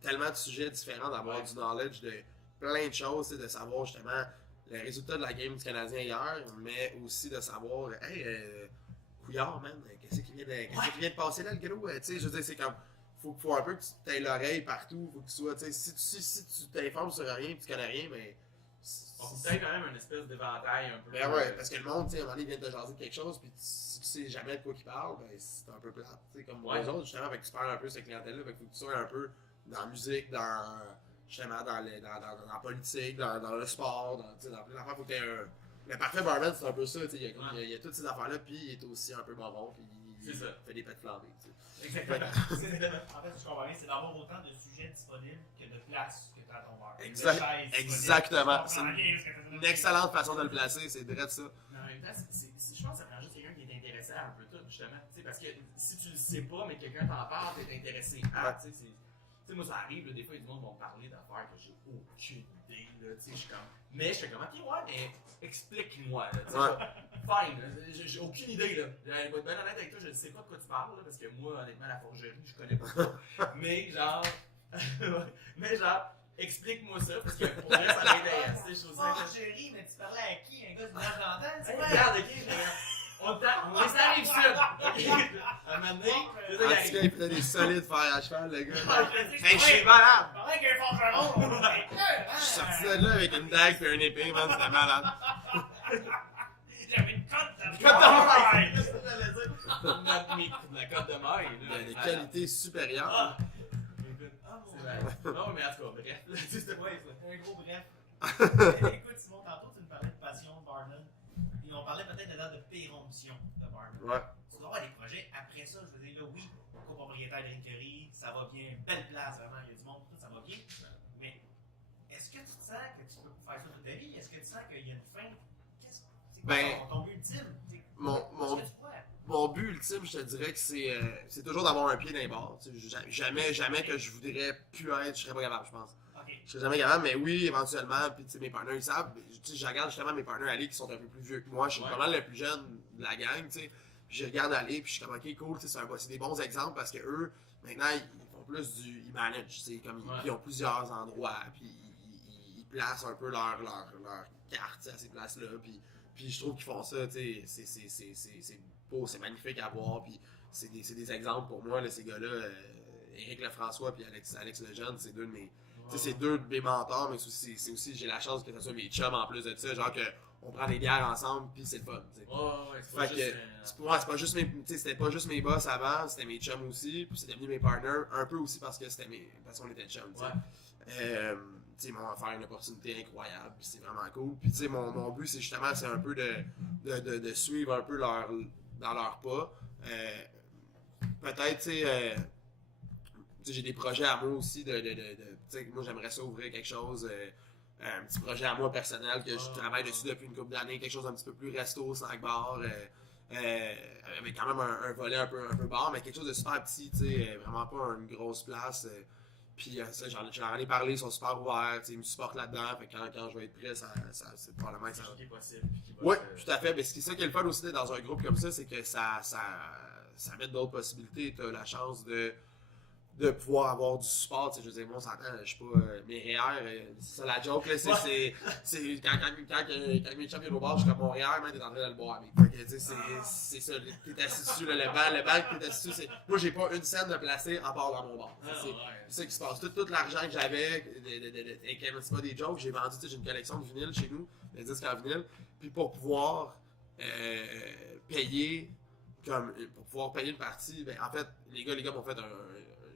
tellement de sujets différents, d'avoir du knowledge de plein de choses, de savoir justement le résultat de la game du Canadien hier, mais aussi de savoir, hey, Couillard, man, qu'est-ce qui vient de passer là, le gros? Tu sais, je veux dire, c'est comme, faut un peu que tu aies l'oreille partout, faut que tu sois, tu sais, si tu t'informes sur rien et tu connais rien, mais. On peut quand même une espèce d'éventail un peu. Ben ouais, parce que le monde, tu sais, à un moment donné, vient de jaser de quelque chose, puis si tu sais jamais de quoi il parle, ben c'est un peu plate, tu sais, comme les autres, justement, avec tu perds un peu cette clientèle-là, fait que faut que tu sois un peu dans la musique, justement, dans la politique, dans le sport, dans plein d'affaires, faut que tu aies un. Le parfait barman, c'est un peu ça, tu sais, il y a toutes ces affaires-là, puis il est aussi un peu bonbon, puis il fait des pets flambées, tu sais. Exactement. En fait, ce qu'on va bien, c'est d'avoir autant de sujets disponibles que de places que tu as à ton bar. Exactement. C'est une excellente façon de le placer, c'est direct ça. Mais en même temps, je pense que ça prend juste quelqu'un qui est intéressé à un peu tout, justement. T'sais, parce que si tu le sais pas, mais quelqu'un t'en parle, t'es intéressé à. Tu sais, moi, ça arrive, là, des fois, il y a du monde qui vont me parler d'affaires que j'ai aucune idée. Là, je suis comme. Mais je suis comme, ok, ouais, mais explique-moi. Fine, j'ai aucune idée. Là. Je vais être bien honnête avec toi, je ne sais pas de quoi tu parles, là, parce que moi, honnêtement, la forgerie, je connais pas ça. Mais genre, Mais genre, explique-moi ça, parce que pour vrai, ça m'intéresse. Je trouve ça. Oh, chérie, mais tu parlais à qui? Un gars du village d'antan? C'est quoi? Regarde, ok, on les arrive sud. À un moment donné, c'est ça En qui tout cas, arrive. il prenait des solides fer à cheval, le gars. Hey, Hey, je suis malade! Je parlais avec un forgeron! Je suis sorti de là avec une dague et un épée, man, c'était malade. J'avais une cote de Cote de maille. maille! C'est ça que j'allais dire. La cote de maille. De qualité supérieure. Ah! Écoute, c'est vrai. Non, mais en tout cas, bref. C'était pas ça. Un gros bref. Écoute, Simon, tantôt, tu nous parlais de passion de Barnum. Et on parlait peut-être de péremption de Barnum. Ouais. Tu dois avoir des projets après ça. Je veux dire, là, oui, copropriétaire d'Incurie, ça va bien. Belle place, vraiment. Il y a du monde, tout ça va bien. Mais est-ce que tu te sens que tu peux faire ça toute ta vie? Est-ce que tu sens qu'il y a une fin? C'est quoi ton but ultime? Qu'est-ce que tu vois? Mon but ultime, je te dirais que c'est toujours d'avoir un pied dans les barres. Jamais que je voudrais plus être, je serais pas capable, je pense. Ok. Je serais jamais capable, mais oui, éventuellement, puis mes partenaires, ils savent. Je regarde justement mes partenaires aller qui sont un peu plus vieux que moi. Je suis Ouais. pas mal le plus jeune de la gang, tu sais. Puis je regarde aller, puis je suis comme, ok, cool, c'est des bons exemples parce que eux, maintenant, ils font plus ils managent, tu sais, comme Ouais. ils ont plusieurs endroits, puis ils placent un peu leur carte à ces places-là, puis je trouve qu'ils font ça, tu sais, c'est beau, c'est magnifique à voir, puis c'est des exemples pour moi, là, ces gars-là, Éric Lefrançois puis Alex Lejeune, c'est deux de mes, tu sais, c'est deux de mes mentors, mais c'est aussi, j'ai la chance que ce soit mes chums en plus de ça, genre que on prend des bières ensemble, puis c'est le fun, tu sais. Ouais, c'est Fait pas que, juste. c'est pas juste c'était pas juste mes boss avant, c'était mes chums aussi, puis c'est devenu mes partners, un peu aussi parce qu'on était chums, tu sais. Ouais. Tu sais, ils m'ont offert une opportunité incroyable, puis c'est vraiment cool. Puis tu sais, mon but, c'est justement, c'est un peu de suivre un peu dans leurs pas. Peut-être, tu sais, j'ai des projets à moi aussi tu sais, moi, j'aimerais ça ouvrir quelque chose, un petit projet à moi personnel que je travaille dessus depuis une couple d'années, quelque chose un petit peu plus resto, snack bar, avec quand même un volet un peu bar, mais quelque chose de super petit, tu sais, vraiment pas une grosse place. Puis ça, j'en ai parlé, ils sont super ouverts, ils me supportent là-dedans, fait que quand je vais être prêt, c'est probablement ça. C'est qui est possible. Oui, tout à fait. Mais c'est ça qui est le fun aussi d'être dans un groupe comme ça, c'est que ça met d'autres possibilités. Tu as la chance de pouvoir avoir du support. Je veux dire, moi, on s'entend, je suis pas. Mes REER, c'est ça la joke, là. C'est quand mes chums viennent au bar, je suis comme mon REER, man, t'es en train de le boire. Fait que, tu sais, c'est ça. T'es assis dessus, là, le banc que t'es assis dessus, moi, j'ai pas une scène de placer en part dans mon bar. C'est ça qui se passe. Tout l'argent que j'avais, et c'est pas des jokes, j'ai vendu, j'ai une collection de vinyles chez nous, de disques en vinyle. Puis pour pouvoir payer une partie, ben, en fait, les gars m'ont fait un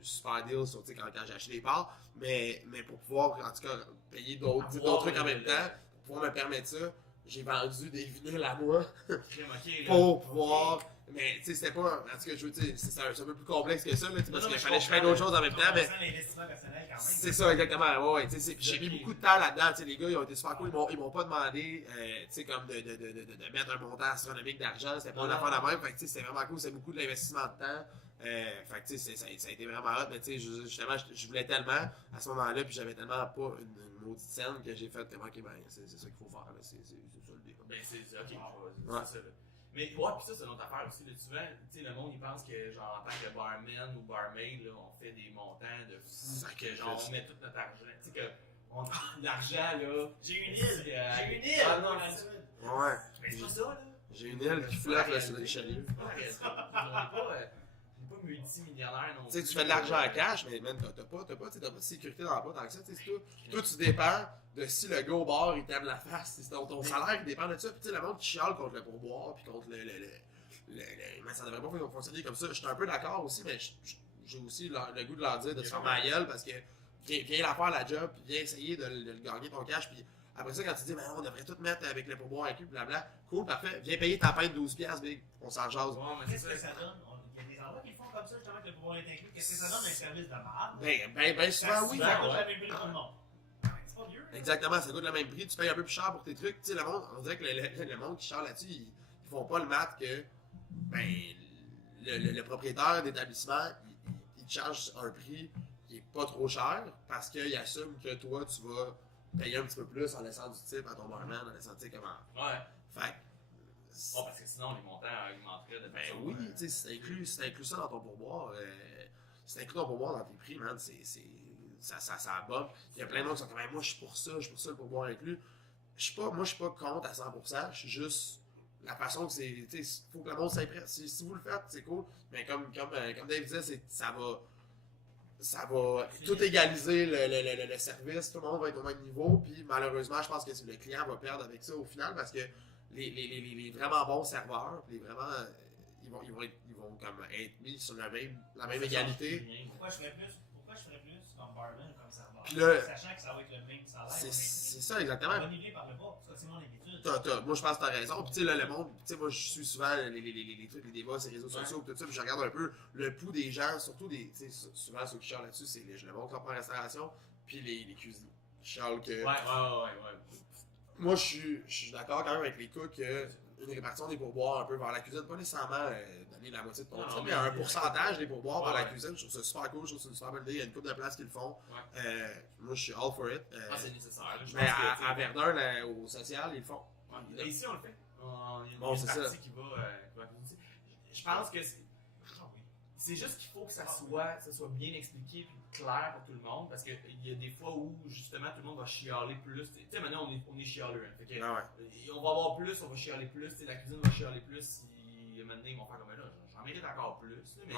super deal sur quand j'ai acheté les parts, mais pour pouvoir en tout cas payer d'autres trucs en même temps, pour pouvoir me permettre ça, j'ai vendu des vinyles à moi pour pouvoir. Mais tu sais, c'était pas. En tout cas, je veux dire, c'est un peu plus complexe que ça, là, parce qu'il fallait que je fasse d'autres choses en même temps. Mais l'investissement personnel quand même. c'est ça, exactement. Ouais, j'ai mis beaucoup de temps là-dedans. Les gars, ils ont été super cool. Ils m'ont pas demandé comme de mettre un montant astronomique d'argent. C'était pas une affaire de même. Fait que c'était vraiment cool. C'est beaucoup de l'investissement de temps. Fait que ça a été vraiment hot. Mais justement, je voulais tellement à ce moment-là. Puis j'avais tellement pas une maudite scène que j'ai fait. Ok, ben, c'est ça qu'il faut faire. C'est ça le deal. Ben, c'est ok, Ouais. c'est ça. Là. Mais ouais, pis ça, c'est une autre affaire aussi. Là, souvent, tu sais, le monde, il pense que, genre, en tant que barman ou barmaid, là, on fait des montants de fou, que, genre, on met tout notre argent. Tu sais, que l'argent, là. J'ai une île! J'ai une île! Ah non, Ouais. mais c'est pas ça, là. J'ai une île qui flotte là, sur les chalets. On n'est pas multimillionnaire non Tu sais, plus. tu fais de l'argent en cash, mais man, t'as pas de sécurité d'emploi tant que ça, tu sais, c'est tout. Toi, tu dépends de si le gars au bar, il t'aime la face, c'est ton salaire qui dépend de ça. Puis tu sais, le monde qui chiale contre le pourboire, puis contre mais ça devrait pas fonctionner comme ça. Je suis un peu d'accord aussi, mais j'ai aussi le goût de leur dire de se faire ma gueule, parce que viens la faire la job, puis viens essayer de le gagner ton cash, puis après ça, quand tu dis, on devrait tout mettre avec le pourboire inclus, blabla, cool, parfait, viens payer ta peine de 12$, big, on s'en jase. Ouais, mais Qu'est-ce que c'est ça donne? Il y a des endroits qui font comme ça, justement, que le pouvoir est inclus. Qu'est-ce que ça donne un service de marde? Ben souvent, oui. Ça coûte la même prix pour tout le monde. C'est pas mieux. Exactement, ça coûte le même prix, tu payes un peu plus cher pour tes trucs. Tu sais, le monde, on dirait que le monde qui charle là-dessus, ils font pas le math que le propriétaire d'établissement, il te charge un prix qui est pas trop cher parce qu'il assume que toi, tu vas payer un petit peu plus en laissant du type à ton barman, en laissant, tu sais, comment. Ouais. Fait Parce que sinon, les montants augmenteraient de façon. oui, tu sais, si t'as inclus ça dans ton pourboire, si t'as inclus ton pourboire dans tes prix, man, ça bombe. Il y a plein de monde qui sont comme, moi, je suis pour ça, le pourboire inclus. Moi, je suis pas contre à 100%, je suis juste. La façon que c'est. Il faut que le monde s'imprègne. Si vous le faites, c'est cool. Mais comme Dave disait, ça va tout égaliser le service. Tout le monde va être au même niveau. Puis malheureusement, je pense que le client va perdre avec ça au final parce que les vraiment bons serveurs, les vraiment. Ils vont comme être mis sur la même égalité. Pourquoi je ferais plus comme barman ou comme serveur? Puis là, sachant que ça va être le même salaire. C'est ça, exactement. On va niveler par le bas, parce que c'est mon habitude. Moi, je pense que t'as raison. Puis, tu sais, là, le monde, tu sais, moi, je suis souvent les trucs, les débats sur les réseaux sociaux, tout ça, puis je regarde un peu le pouls des gens, surtout tu sais, souvent ceux qui chialent là-dessus, c'est le monde qui en restauration, puis les cuisiniers. Qui chialent que. Ouais. Moi, je suis d'accord quand même avec les cas que une répartition des pourboires un peu vers la cuisine, pas nécessairement donner la moitié de ton temps, mais un pourcentage des pourboires vers la cuisine, je trouve ça super cool, je trouve que c'est une super bonne idée. Il y a une couple de places qui le font. Moi, je suis all for it. C'est nécessaire. Mais à Verdun, au social, ils le font. Et ici, on le fait. Il y a Bon, une c'est partie ça. qui va ici. Je pense que c'est juste qu'il faut que ça soit bien expliqué et clair pour tout le monde, parce qu'il y a des fois où, justement, tout le monde va chialer plus. Tu sais, maintenant, on est chialeux. Hein, fait que, on va avoir plus, on va chialer plus. La cuisine va chialer plus. Si maintenant, ils vont faire comme là, j'en mérite encore plus. Mais,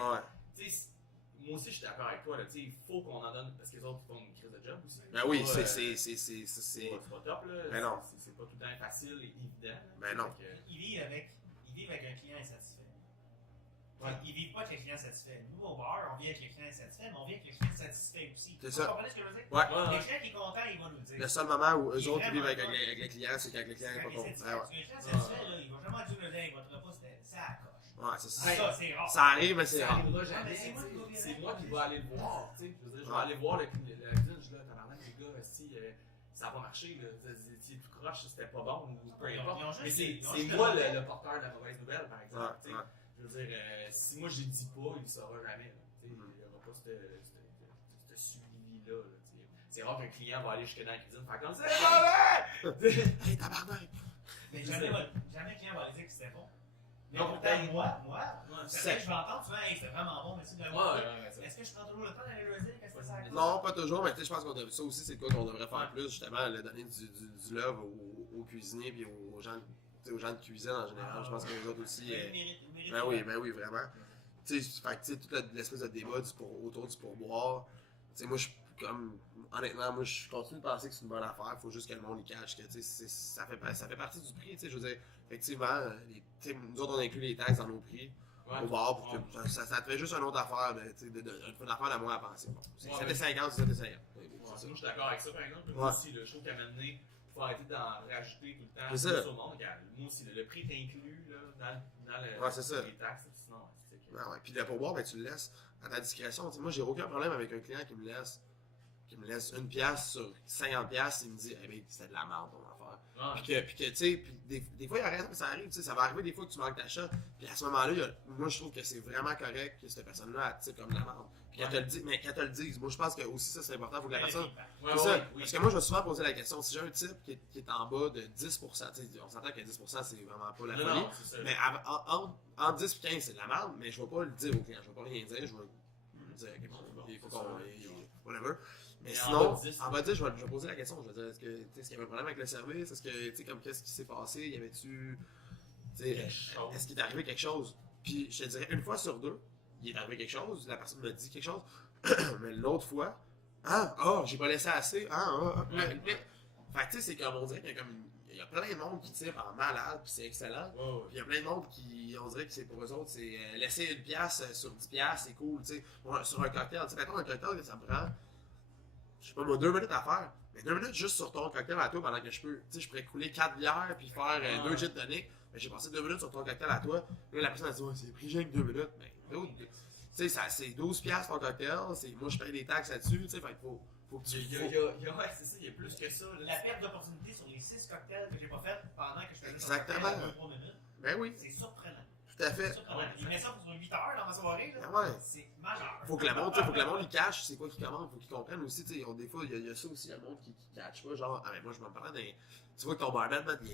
tu sais, moi aussi, je suis d'accord avec toi. Il faut qu'on en donne, parce que les autres font une crise de job aussi. Ben oui, c'est pas top. Ben non. C'est pas tout le temps facile et évident. Ben non. Ils vivent avec un client insatisfait. Ouais. Ils vivent pas avec le client satisfait. Nous, au bar, on vit avec le client insatisfait, mais on vit avec le client satisfait aussi. C'est ça. Vous comprenez ce que je veux dire? Ouais. Le client qui est content, il va nous le dire. Le seul moment où eux Il est autres vivent avec vraiment les clients, c'est quand le client n'est pas content. Parce que le client satisfait, là, il va jamais dire le lait, votre repas, ça accroche. Ouais, c'est ça. Ça, c'est rare. Ça arrive, mais c'est Ça rare. arrivera mais jamais. c'est moi qui vais C'est virer moi avec qui moi, vais aller le voir. Je veux dire, je vais aller voir la cuisine. Je dis là, tabarnak, les gars, si ça n'a pas marché, si tout croche, c'était pas bon, ou peu importe. Mais c'est moi le porteur de la mauvaise nouvelle, par exemple. Je veux dire, si moi je ne dis pas, il ne saura jamais. Il n'y aura pas ce suivi-là. C'est rare qu'un client va aller jusque dans la cuisine faire comme ça. Hey, tabarnak! Mais jamais le client va aller dire que c'était bon. Mais Non, pourtant, peut-être. moi, C'est c'est vrai que je vais entendre souvent, hey, c'était vraiment bon, merci de l'avoir dit. Est-ce que je prends toujours le temps d'aller le dire? Qu'est-ce que ça accroche? Non, pas toujours, mais tu sais, je pense que ça aussi, c'est quoi qu'on devrait faire plus, justement, donner du love aux cuisiniers et aux gens de cuisine en général. Je pense que les autres aussi. Ben oui, vraiment. Tu sais, toute l'espèce de débat autour du pourboire, tu sais, moi, honnêtement, moi, je continue de penser que c'est une bonne affaire. Il faut juste que le monde y cache que, tu sais, ça fait partie du prix, tu sais. Je veux dire, effectivement, nous autres, on inclut les taxes dans nos prix. Au bar, pour que ça te fait juste une autre affaire, une affaire de moins à penser. Bon, c'est 7,50, c'est 7,50. Moi, je suis d'accord avec ça, par exemple. Moi aussi, je trouve qu'à un moment donné, il faut arrêter d'en rajouter tout le temps C'est plus ça. au monde. Moi aussi, le prix est inclus là, dans Ouais, c'est ça. les taxes. Sinon, c'est que... Ouais. Puis le pourboire, ben, tu le laisses à ta discrétion. T'sais, moi, j'ai aucun problème avec un client qui me laisse une pièce sur 50 pièces, il me dit, eh bien, c'était de la merde ton affaire. Puis que tu sais, des fois, il y a rien, ça arrive, tu sais, ça va arriver des fois que tu manques d'achat. Puis à ce moment-là, moi, je trouve que c'est vraiment correct que cette personne-là, tu sais, comme de la merde. Puis qu'elle te le dit, mais qu'elle te le dise. Moi, je pense que aussi ça, c'est important, il faut que la personne. C'est ça. Parce que moi, je me suis souvent posé la question, si j'ai un type qui est en bas de 10%, on s'entend que 10%, c'est vraiment pas la folie. Mais entre 10 et 15, c'est de la merde, mais je vais pas le dire au client, je vais pas rien dire, je vais dire, ok, bon, il faut qu'on. Whatever. Mais sinon, en bas de 10, je vais poser la question. Je vais dire, est-ce qu'il y avait un problème avec le service? Est-ce que, tu sais, comme qu'est-ce qui s'est passé? Y avait-tu. Est-ce qu'il est arrivé quelque chose? Puis je te dirais, une fois sur deux, il est arrivé quelque chose, la personne me dit quelque chose, mais l'autre fois, j'ai pas laissé assez. Fait que tu sais, c'est comme on dirait qu'il y a plein de monde qui tire en malade, puis c'est excellent. Puis il y a plein de monde qui, on dirait que c'est pour eux autres, c'est laisser une pièce sur 10 pièces, c'est cool, tu sais. Sur un cocktail, tu sais, mettons un cocktail, ça me prend, je sais pas moi, 2 minutes à faire. Mais 2 minutes juste sur ton cocktail à toi pendant que tu sais, je pourrais couler 4 bières puis faire 2 gin tonic. Mais j'ai passé 2 minutes sur ton cocktail à toi. Là, la personne a dit, ouais, c'est pris juste 2 minutes. Mais tu sais, c'est 12 piastres ton cocktail. Moi, je paye des taxes là-dessus. Tu sais, fait qu'il faut que tu. Ouais, c'est ça, il y a plus que ça. Là. La perte d'opportunité sur les 6 cocktails que j'ai pas fait pendant que je faisais Exactement. 2-3 minutes. Ben oui. C'est surprenant. Tout à fait. Il met ça pour 8 heures dans ma soirée. Là. Ouais. C'est majeur. Faut que le monde il cache c'est quoi qu'il commande, faut qu'il comprenne aussi, tu sais, des fois il y a ça aussi, le monde qui cache pas, genre, mais moi je me prends tu vois que ton barman, man, il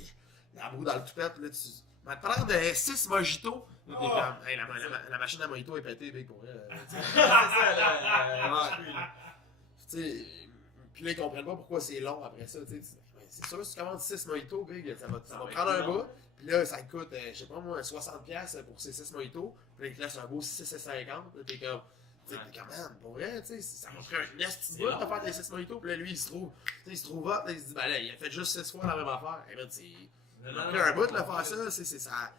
a la broue dans le toupette, là, tu vas te prendre 6 mojitos, là, t'es comme, hey, la machine à mojito est pétée, mec, pour vrai, C'est ça, là. tu sais, puis là, ils comprennent pas pourquoi c'est long après ça, tu sais. C'est sûr, si tu commandes 6 mojitos, big, ça va prendre un bout. Puis là, ça coûte, je sais pas moi, 60$ pour ces 6 mojitos. Puis là, ils te laissent un beau 6,50$. Là, t'es comme, tu sais, t'es comme, man, pour vrai, tu sais, ça m'a pris un esti de bout de faire des 6 mojitos. Puis là, lui, il se trouve hot, il se dit, ben là, il a fait juste 6 fois la même affaire. Et ben, ça m'a pris un bout de le faire ça, c'est ça.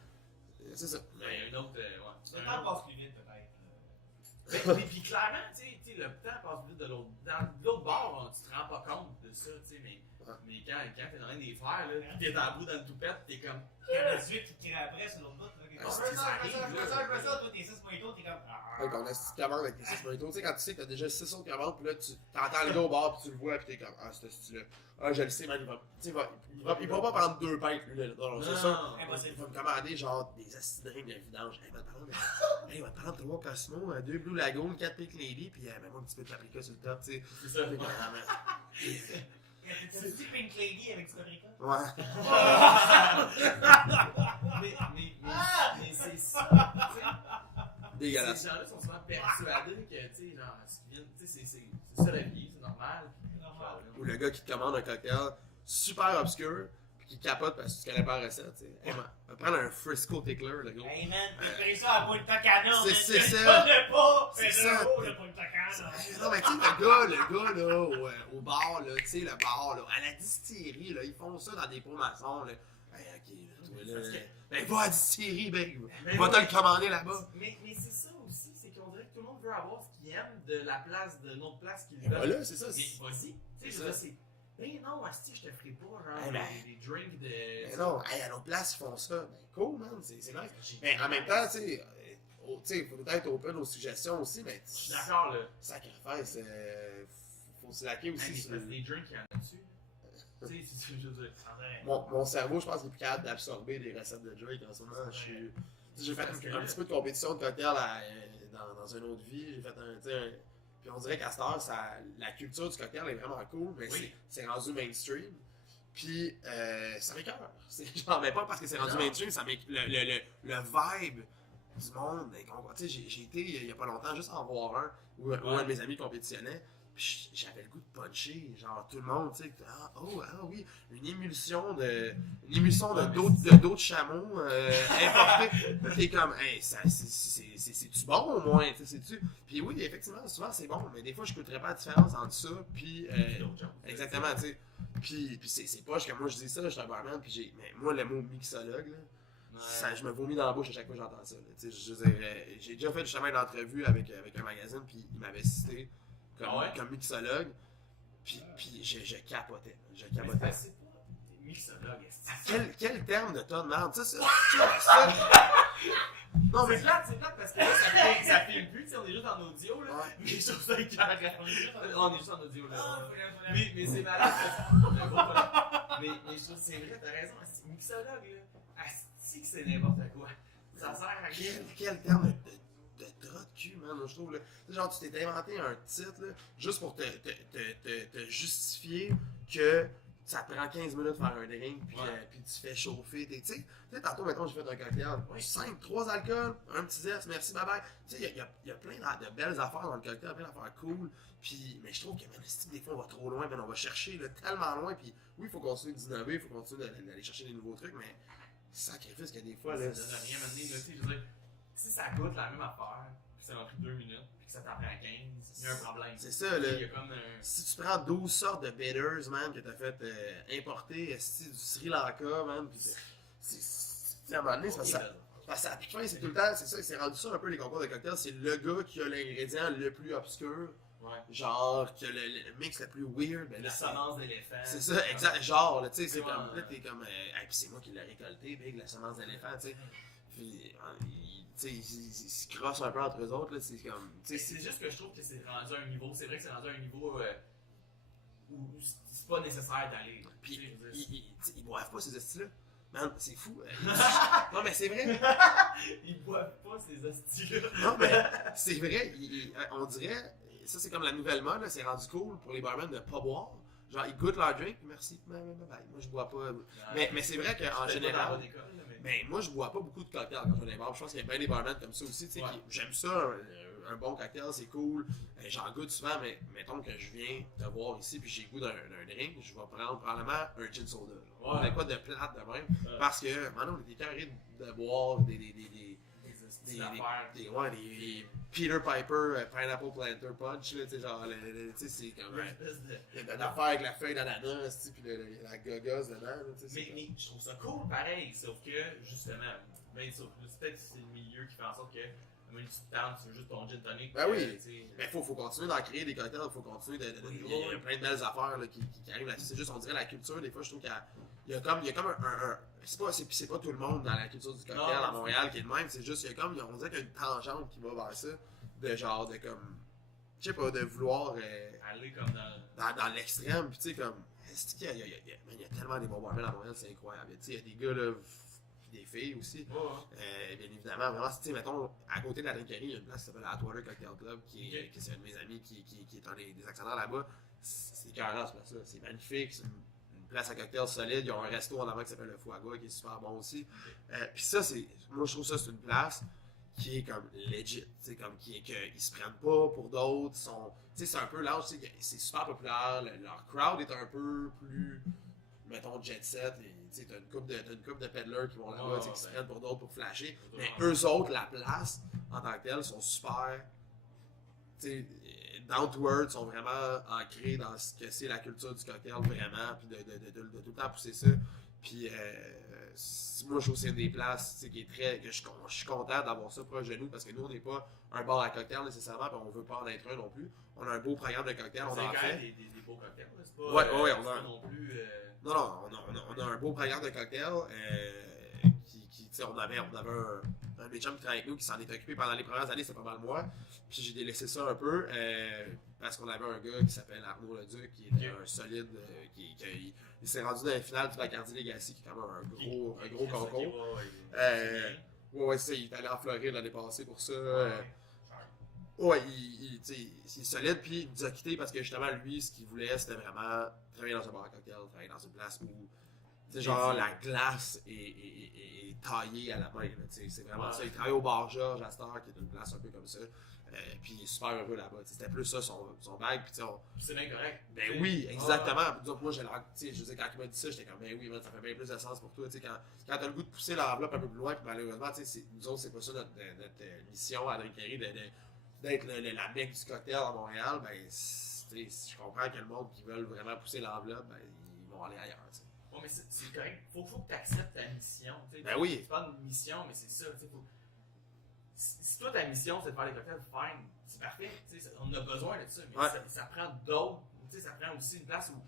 C'est ça. Mais une autre, ouais. Le temps passe plus vite, peut-être. Mais puis clairement, tu sais, le temps passe vite de l'autre. Dans l'autre bord, tu te rends pas compte de ça, tu sais, mais quand t'es dans un des fers, là, pis t'es à bout dans le toupette, t'es comme. Il y en a 18 qui tirent après sur l'autre bout. Je fais ça, toi, t'es 6 mojitos, t'es comme. Fait qu'on a une petite commande avec tes 6 mojitos. Tu sais, quand tu sais que t'as déjà 6 autres commandes, puis là, tu t'entends le gars au bar, puis tu le vois, puis t'es comme, ah, c'est ce style-là. Ah, je le sais, man, il va pas prendre 2 pintes, lui, là. Non, c'est ça. Il va me commander, genre, des acidringues de vidange. Il va te prendre 3 Cosmo, 2 Blue Lagoon, 4 Pink Lady, puis même un petit peu de paprika sur le top, tu sais. C'est ça. C'est du Pink Lady avec du paprika? Ouais. Mais c'est ça. Dégueulasse. Ces gens-là sont souvent persuadés que, tu sais, genre, c'est ça la vie, c'est normal. Ou le gars qui te commande un cocktail super obscur, puis qui capote parce que tu connais pas la recette, tu sais. Hey, man, va prendre un Frisco Tickler, le gars. Hey man, préparer ça à Punta Cana, c'est ça. C'est ça. Le Punta Cana. Non, mais tu sais, le gars, là, au bar, là, tu sais, le bar, là, à la distillerie, là, ils font ça dans des pots maçons, là. Hey, ok, là, toi, là, ben, va à la distillerie, ben, va te le commander là-bas. Mais c'est ça aussi, c'est qu'on dirait que tout le monde veut avoir ce qu'il aime de la place, de notre place qu'il Ben, veut. voilà, c'est ça. Mais vas-y, tu sais, là, c'est. Ben non, Asti, je te ferai pas, genre, des drinks de. Mais non, hey, à l'autre place, ils font ça. Ben, cool, man, c'est nice. Mais en même temps, tu sais, il faut peut-être être open aux suggestions aussi, mais. Je suis d'accord, là. Sacrifice, faut se laquer aussi. Parce que des drinks, il y en a dessus. Tu sais, je veux dire. Mon cerveau, je pense qu'il est plus capable d'absorber des recettes de Drake en ce moment. J'ai fait un petit peu de compétition de cocktail dans une autre vie. J'ai fait puis on dirait qu'à cette heure, la culture du cocktail est vraiment cool, mais c'est rendu mainstream. Puis ça m'écoeure. Genre, mais pas parce que c'est rendu mainstream, ça le vibe du monde. Tu sais, j'ai été il y a pas longtemps juste en voir un où un de mes amis compétitionnait. Puis j'avais le goût de puncher, genre tout le monde, tu sais, oui, une émulsion de d'eau de chameau importée. T'es comme, hey, c'est-tu bon au moins, tu sais, c'est-tu? Puis oui, effectivement, souvent c'est bon, mais des fois je ne coûterais pas la différence entre ça, puis exactement, tu sais. Puis c'est poche que moi je dis ça, je suis un barman, puis mais moi le mot mixologue, là, je me vomis dans la bouche à chaque fois que j'entends ça. Là, je veux dire, j'ai déjà fait justement une entrevue avec un magazine, puis il m'avait cité comme mixologue, puis je capotais. Mais c'est pas mixologue, Quel terme de tonne de merde, ça. Non, mais c'est plate parce que là, ça filme plus, on est juste en audio, là. Ouais. Mais je trouve ça carré. On est juste en audio, là. Mais c'est malade. Mais je trouve que c'est vrai, t'as raison. Mixologue, là, asti que c'est n'importe quoi. Ça sert à rien. Quel terme de drap de cul, man, je trouve, là. Genre, tu t'es inventé un titre, là, juste pour te justifier que ça te prend 15 minutes de faire un drink, puis tu fais chauffer. Tu sais, tantôt, mettons, j'ai fait un cocktail. 3 alcools, un petit zeste, merci, bye bye. Tu sais, il y a plein de belles affaires dans le cocktail, plein d'affaires cool. Puis, mais je trouve que, des fois, on va trop loin, on va chercher là, tellement loin. Puis, oui, il faut continuer d'innover, il faut continuer d'aller chercher des nouveaux trucs, mais sacrifice qu'il y a des fois, là. Ça donne rien à mener, là, tu sais, je veux dire, si ça coûte la même affaire, puis ça m'a pris 2 minutes, puis que ça t'en prend 15, il y a un problème. C'est ça, là. Il y a comme Si tu prends 12 sortes de bitters, man, que t'as fait importer, du Sri Lanka, man, pis à un moment donné, c'est parce que à toute fin, c'est tout le temps, c'est ça, c'est rendu ça un peu les concours de cocktails, c'est le gars qui a l'ingrédient le plus obscur, genre, qui a le mix le plus weird. Ben, la semence d'éléphant. C'est ça, exact, genre, là, tu sais, c'est comme, là, t'es comme, pis c'est moi qui l'ai récolté, big, la semence d'éléphant, tu sais. Puis, ils se crossent un peu entre eux autres, là, c'est comme... C'est juste que je trouve que c'est rendu à un niveau, c'est vrai que c'est rendu à un niveau où c'est pas nécessaire d'aller. Puis, ils boivent pas ces hosties-là. Man, c'est fou. Non, mais c'est vrai. Ils boivent pas ces hosties-là. Non, mais c'est vrai, on dirait, ça c'est comme la nouvelle mode, là, c'est rendu cool pour les barmen de pas boire. Genre, ils goûtent leur drink, merci, bye. Moi, je bois pas. Mais c'est vrai qu'en général. Mais moi, je bois pas beaucoup de cocktails quand je vais dans les bars. Je pense qu'il y a bien des barmen comme ça aussi, tu sais. J'aime ça, un bon cocktail, c'est cool. J'en goûte souvent, mais mettons que je viens te voir ici puis j'ai le goût d'un drink, je vais prendre probablement un gin soda. On n'a pas de plate de même. Parce que maintenant, on était carré de boire des Peter Piper Pineapple Planter Punch, là, tu sais, genre, c'est comme il y a une affaire avec la feuille d'ananas, puis la gogosse dedans. Là, mais je trouve ça cool pareil, sauf que, justement, peut-être que c'est le milieu qui fait en sorte que tu te tentes, tu veux juste ton gin tonic. Ben oui, mais faut continuer d'en créer des cocktails, faut continuer il y a plein de belles affaires là, qui arrivent là-dessus. C'est juste, on dirait la culture, des fois, je trouve qu'il y a comme un c'est pas tout le monde dans la culture du cocktail à Montréal qui est le même, c'est juste, on dirait qu'il y a une tangente qui va vers ça, de genre, de comme, je sais pas, de vouloir aller comme dans l'extrême, pis tu sais, comme, il y a tellement des bons barmen à Montréal, c'est incroyable. Tu sais, il y a des gars, là, des filles aussi, bien évidemment, vraiment, tu sais, mettons, à côté de la drinkerie, il y a une place qui s'appelle Atwater Cocktail Club, c'est un de mes amis qui est un des actionnaires là-bas. C'est écœurant, ce place-là, c'est magnifique, c'est une place à cocktail solide, ils ont un resto en avant qui s'appelle le Foie Gras, qui est super bon aussi. Puis ça, moi je trouve ça, c'est une place qui est comme legit, tu sais, comme qu'ils se prennent pas pour d'autres, tu sais, c'est un peu large, c'est super populaire, leur crowd est un peu plus, mettons, jet set, et tu sais, t'as une couple de peddlers qui vont là-bas, qui se prennent pour d'autres pour flasher, mais eux autres, la place, en tant que telle, sont super, tu sais, down to earth, sont vraiment ancrés dans ce que c'est la culture du cocktail, vraiment, puis de tout le temps pousser ça. Puis moi, je trouve que c'est une des places qui est que je suis content d'avoir ça proche de nous, parce que nous, on n'est pas un bar à cocktail nécessairement, puis on veut pas en être un non plus. On a un beau programme de cocktail, on en fait. Des beaux cocktails, c'est pas, on a non plus. Non, on a un beau programme de cocktail. On avait un des chums qui travaille avec nous qui s'en est occupé pendant les premières années, c'était pas mal moi. Puis j'ai délaissé ça un peu parce qu'on avait un gars qui s'appelle Arnaud Leduc qui était un solide, il s'est rendu dans la finale du Bacardi Legacy qui est quand même un gros concours. Ouais, c'est ça, il est allé en Floride l'année passée pour ça. Il est solide, puis il nous a quittés parce que justement, lui, ce qu'il voulait, c'était vraiment travailler dans un bar à cocktail, travailler dans une place où, genre, la glace est taillée à la main. C'est vraiment ça. Il travaille au bar Georges à Star, qui est une place un peu comme ça. Puis il est super heureux là-bas. C'était plus ça son bag. Puis c'est bien correct. Ben oui, exactement. Donc moi, je sais, quand il m'a dit ça, j'étais comme, ben oui, ça fait bien plus de sens pour toi. Quand t'as le goût de pousser l'enveloppe un peu plus loin, puis malheureusement, nous autres, c'est pas ça notre mission à Drinkerie, d'être la mecque du cocktail à Montréal. Ben, je comprends que le monde qui veulent vraiment pousser l'enveloppe, ben, ils vont aller ailleurs. T'sais. Ouais, mais c'est correct. Faut que tu acceptes ta mission. Ben oui. C'est pas une mission, mais c'est ça. Si toi, ta mission, c'est de faire des cocktails, fine, c'est parfait. On a besoin de ça, mais ça prend d'autres. Ça prend aussi une place où,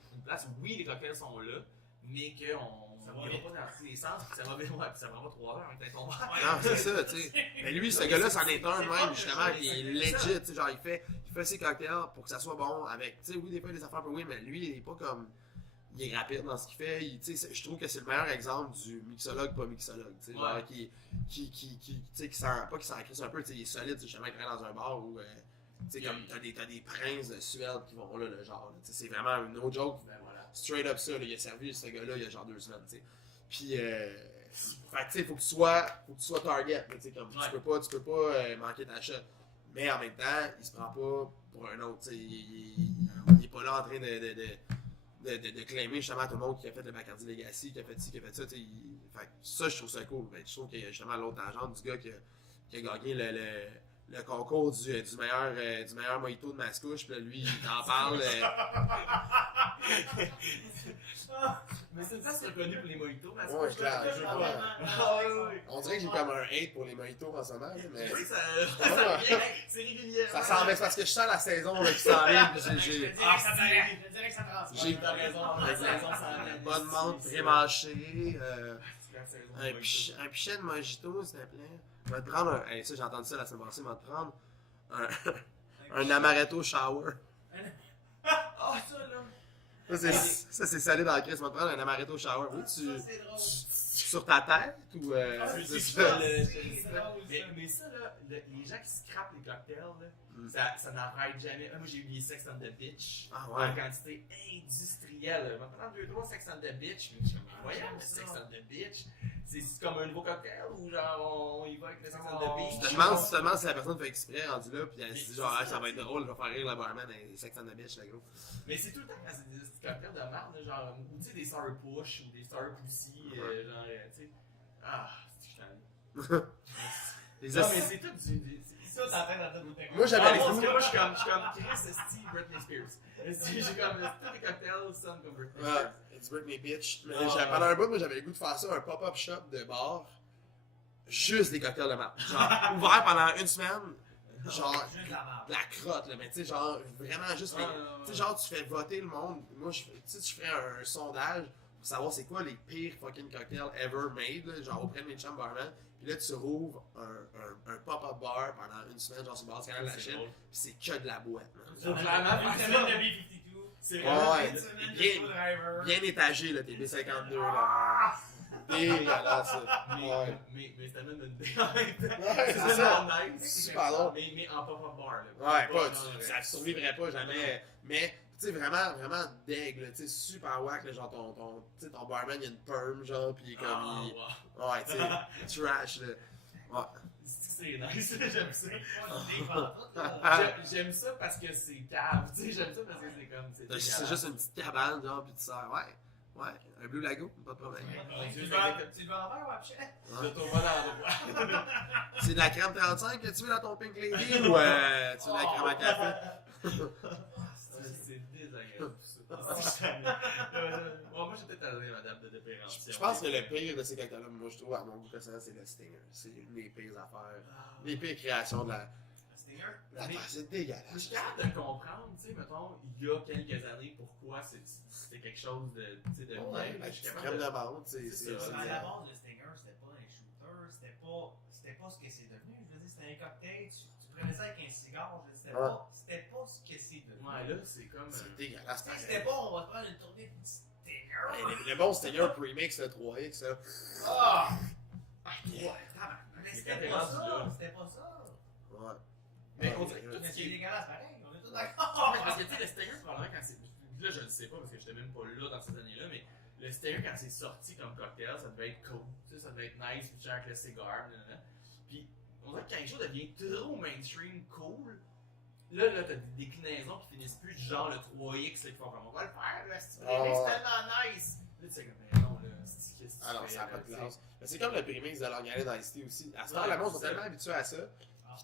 oui, les cocktails sont là, mais qu'on ne va pas dans tous les sens, puis ça va pas 3 heures, avec ton verre. Non, c'est ça, tu sais. Mais lui, ce gars-là, c'en est un même, justement, qui est legit. Genre, il fait ses cocktails pour que ça soit bon avec, tu sais, oui, des fois, des affaires un peu oui, mais lui, il est pas comme. Il est rapide dans ce qu'il fait. Je trouve que c'est le meilleur exemple du mixologue, pas mixologue. Genre, qui s'en crisse un peu. Il est solide, justement, il travaille dans un bar où comme t'as des princes de Suède qui vont là, le genre. C'est vraiment un no joke. Ben, voilà. Straight up ça. Là, il a servi ce gars-là il y a genre 2 semaines. Puis, faut que tu sois target. Comme, tu peux pas manquer ta shot. Mais en même temps, il se prend pas pour un autre. Il est pas là en train de claimer justement tout le monde qui a fait le Bacardi Legacy, qui a fait ci, qui a fait ça. Ça, je trouve ça cool. Je trouve qu'il y a justement l'autre tangente du gars qui a gagné le concours du meilleur mojito de Mascouche. Puis là, lui, il t'en parle. Mais c'est ça, c'est reconnu pour les mojitos, Mascouche. Ouais, clair. On dirait que j'ai comme un hate pour les mojitos en ce moment. Mais... Oui, c'est régulier. Ça s'en va parce que je sens la saison qui s'en vient. Je dirais que ça transforme. J'ai une bonne menthe pré-mâchée. Un pichet de mojito, s'il te plaît. Je vais te prendre ça, j'ai entendu ça la semaine passée, je vais te prendre un amaretto shower. Ah, ça là! Ça, c'est salé dans la crise. Je vais te prendre un amaretto shower. Oui, sur ta tête ou. C'est ça. Mais ça, là, les gens qui scrapent les cocktails, là, ça n'arrête jamais. Moi, j'ai eu des Sex on the Beach en quantité industrielle. Je vais prendre 2-3 Sex on the Beach. Mais je suis voyons, le Sex on the Beach. c'est comme un nouveau cocktail ou genre on y va avec le sex on the beach? Tu te demandes si la personne fait exprès rendu là, puis elle se dit genre, ah, ça va être drôle, je vais faire rire la barman et sex on the beach, là, gros. Mais c'est tout le temps quand c'est des cocktails de marde, genre, ou tu sais, des Sour Push ou des Sour Pussy, genre, tu sais. Ah, c'est que je suis tanné. Les Non, mais c'est tout du. Ça, t'as fait dans ta bouteille. Moi, j'avais les Moi, je suis comme Chris Esti, Britney Spears. J'ai comme tous les cocktails sonnent comme Britney Spears. Ouais, it's Britney Bitch. Mais pendant un bout, moi, j'avais le goût de faire ça, un pop-up shop de bar. Juste des cocktails de marde. Genre, ouvert pendant une semaine. Genre, Juste la merde. la crotte, là, mais tu sais, genre, vraiment juste les. Tu sais, genre, tu fais voter le monde. Moi, tu sais, tu ferais un sondage pour savoir c'est quoi les pires fucking cocktails ever made, là, genre auprès de mes chums barman. Puis là, tu rouvres un pop-up bar pendant une semaine, genre sur le bord du canal de la Chine, pis c'est que de la boîte, man. Faut clairement Une faire semaine ça. de B-52. C'est Ouais, vrai. Une semaine de bien- Screwdriver. Bien étagé, là, tes B52, là. Dégueulasse, ça. Ouais. Mais c'est même une en même temps. Ouais, C'est c'est ça. vraiment nice. Super drôle. Mais en pop-up bar, là. Ouais, pas, genre, ça survivrait pas jamais. Mais, tu sais, vraiment, vraiment deg, là, tu sais, super wack, là, genre tu sais, ton barman, il y a une perm, genre, pis il est comme, Ah, ouais, tu sais, trash, là. Ouais. C'est nice, j'aime ça. Pas d'idée pantoute, là. J'aime ça parce que c'est cave, tu sais, j'aime ça parce que c'est comme. C'est juste une petite cabane, genre, pis tu sers, ouais, un Blue Lago, pas de problème. Tu le veux en verre ou à pichet? Je te vois dans l'endroit. C'est de la crème 35 que tu veux dans ton Pink Lady ou tu veux de la crème à café? C'est désagréable tout ça. Bon, moi j'étais allé madame de dépérention. Je pense que le pire de ces cocktails-là, moi je trouve, à mon goût personnel, c'est le Stinger. C'est une des pires affaires. Les pires créations de la. Stinger? Attends, c'est Je dégueulasse. suis capable de comprendre, tu sais, mettons, il y a quelques années, pourquoi c'était quelque chose de, tu sais, de Ouais, bien, la je suis crème capable de menthe, c'est. C'est ça. À la base, le Stinger, c'était pas un shooter, c'était pas ce que c'est devenu. Je veux dire, c'était un cocktail, tu prenais ça avec un cigare, je veux dire, c'était pas ce que c'est devenu. Ouais, là, c'est comme. C'est dégueulasse. Tu sais, c'était pas, on va te faire une tournée de Stinger. Ouais, le bon Stinger Premix, le 3X, là. Ah! Yeah. Mais quand c'était t'es pas rendu ça, là. c'était pas ça. Ouais. Mais on dirait que tout Mais ce c'est qui est. dégueulasse pareil, on est tous Ah, d'accord. mais parce que tu sais, le Stinger, probablement, quand c'est. Là, je ne sais pas parce que j'étais même pas là dans ces années-là, mais le Stinger, quand c'est sorti comme cocktail, ça devait être cool. Tu sais, ça devait être nice, puis genre avec le cigare, nanana. Puis, on dirait que quand quelque chose devient trop mainstream cool, là, t'as des déclinaisons qui finissent plus du genre le 3X, là, qui font comme on va le faire, là, c'est tellement nice. Là, tu sais, comme, mais non, là, c'est qu'est-ce que tu Ah non, fais, ça n'a là, pas de tu sais. classe. Mais c'est comme le Premix de Long Island Ice Tea aussi. À ce Ouais, temps, le monde c'est sont ça. tellement habitués à ça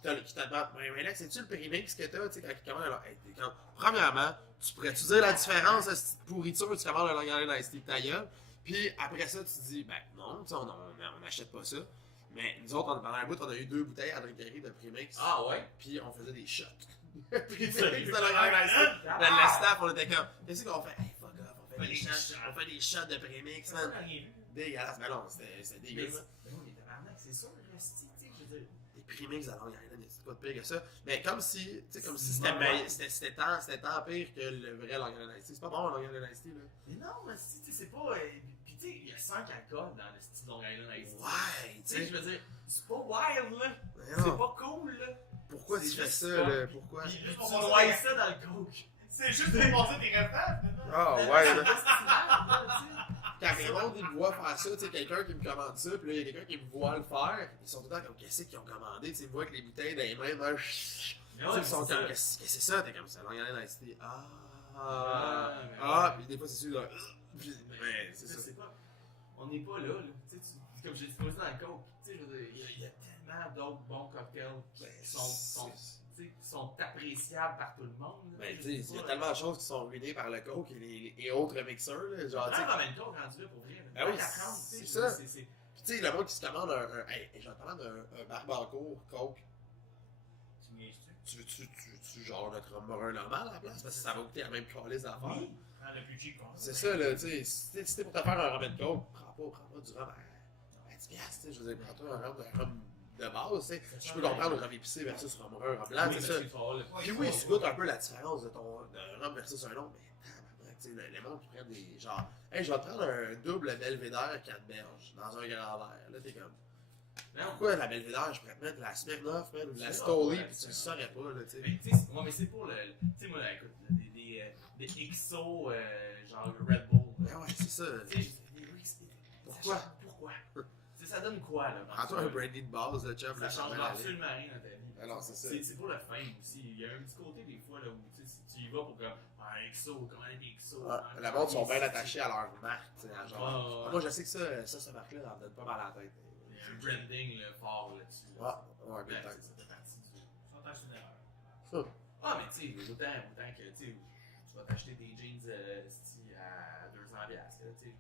qu'ils te demandent, mais là, c'est-tu le Premix que t'as, tu sais, quand ils commandent alors, hey, premièrement, tu pourrais-tu dire la différence de cette pourriture, tu commandes le Long Island Ice Tea de ta gueule, puis après ça, tu te dis, ben non, tu sais, on n'achète pas ça. Mais nous autres, pendant un bout, on a eu 2 bouteilles à drinkerie de Premix, Ah ouais? puis on faisait des shots. Premix de Long Island Ice Tea. Ah, Dans le staff, on était comme, qu'est-ce qu'on fait? Hey, fuck off, on fait des shots de Premix, man. Dégueulasse, mais non, c'était Mais dégueulasse. non, mais tabarnak, c'est sûr, resti, tu sais, je veux dire. Des Premix à Long Island, c'est pas de pire que ça. Mais comme si, tu sais, comme si C'est c'était normal. c'était tant pire que le vrai Long Island Ice Tea. C'est pas bon, Long Island Ice Tea, là. Mais non, mais si, tu sais, c'est pas. Pis tu sais, il y a 5 alcools dans le style Long Island Ice Tea. Ouais, Tu tu sais, sais. je veux dire, c'est pas wild, là. Mais C'est non. pas cool, là. Pourquoi tu c'est fais juste ça, ça. là? Pourquoi? Pis tu pour passer noies des- ça dans le coke. C'est juste pour passer tes repas, Ah, Mais ouais, c'est là. pas si mal, là, tu sais. Quand Raymond, il me voit faire ça, tu sais, quelqu'un qui me commande ça, puis là, il y a quelqu'un qui me voit le faire, ils sont tout le temps comme, qu'est-ce qu'ils ont commandé? Tu sais, ils me voient avec les bouteilles dans les mains, Mais là, ouais, ils sont c'est comme, ça. qu'est-ce que c'est ça? T'es comme ça, Long Island Ice Tea. Mais Ah, ouais. puis des fois, c'est sûr, là. Puis, mais c'est ça. C'est pas. On n'est pas là, là. Tu sais, comme j'ai dit, tu vois ça dans le coke. Tu sais, je veux dire, il y a tellement d'autres bons cocktails qui sont appréciables par tout le monde. là. Ben, Je tu sais, sais il y a pas, tellement de choses qui sont ruinées par le coke et autres mixeurs, là. Genre, tu sais. Prends en même temps rendu là pour vrai. Ah oui, c'est c'est ça. C'est Puis, tu sais, le monde qui se commande hey, je vais te commande un barbancourt coke. Tu me niaises-tu? Tu genre notre rhum brun normal à la place? Parce que ça va coûter la même calice d'affaires. Oui. Prends le plus cheap qu'on a. C'est ça, là, tu sais. Si t'es pour te faire un rhum de coke, prends pas du rhum à 10$, tu sais. Je veux dire, prends-toi un rhum de base, tu sais. Je peux comprendre le rhum épicé versus rhum brun, rhum blanc, c'est ça. Puis oui, tu goûtes un peu la différence de ton rhum versus un autre, mais tabarnak, tu sais, les monde qui prennent des genre, hey, je vais te prendre un double Belvédère 4 berges dans un grand verre. Là, t'es comme, pourquoi la Belvédère, je pourrais te mettre de la Smirnoff, man, ou de la Stoli, pis tu le saurais pas, là, tu sais. Mais tu sais, moi, mais c'est pour le. Tu sais, moi, là, écoute, des XO, genre Red Bull. Ben ouais, c'est ça. Tu sais, des Reese, Pourquoi? Pourquoi? Tu donne quoi, là? Prends-toi un brandy de base, le chum, Ça là, change va aller. absolument rien dans ta vie. Alors, c'est ça. C'est pour le fun aussi. Il y a un petit côté des fois là où tu sais, si tu y vas pour comme XO, comment les XO. Le monde sont bien attachés à leur marque, tu sais, genre. Ouais. Moi, je sais que cette marque-là, elle me donne pas mal à la tête. Il y a un branding là, fort là-dessus. Ouais, bien ça tête. fait partie du. Ils sont en une erreur. Ah, mais tu sais, autant que tu vas t'acheter des jeans à 200$, là, tu sais.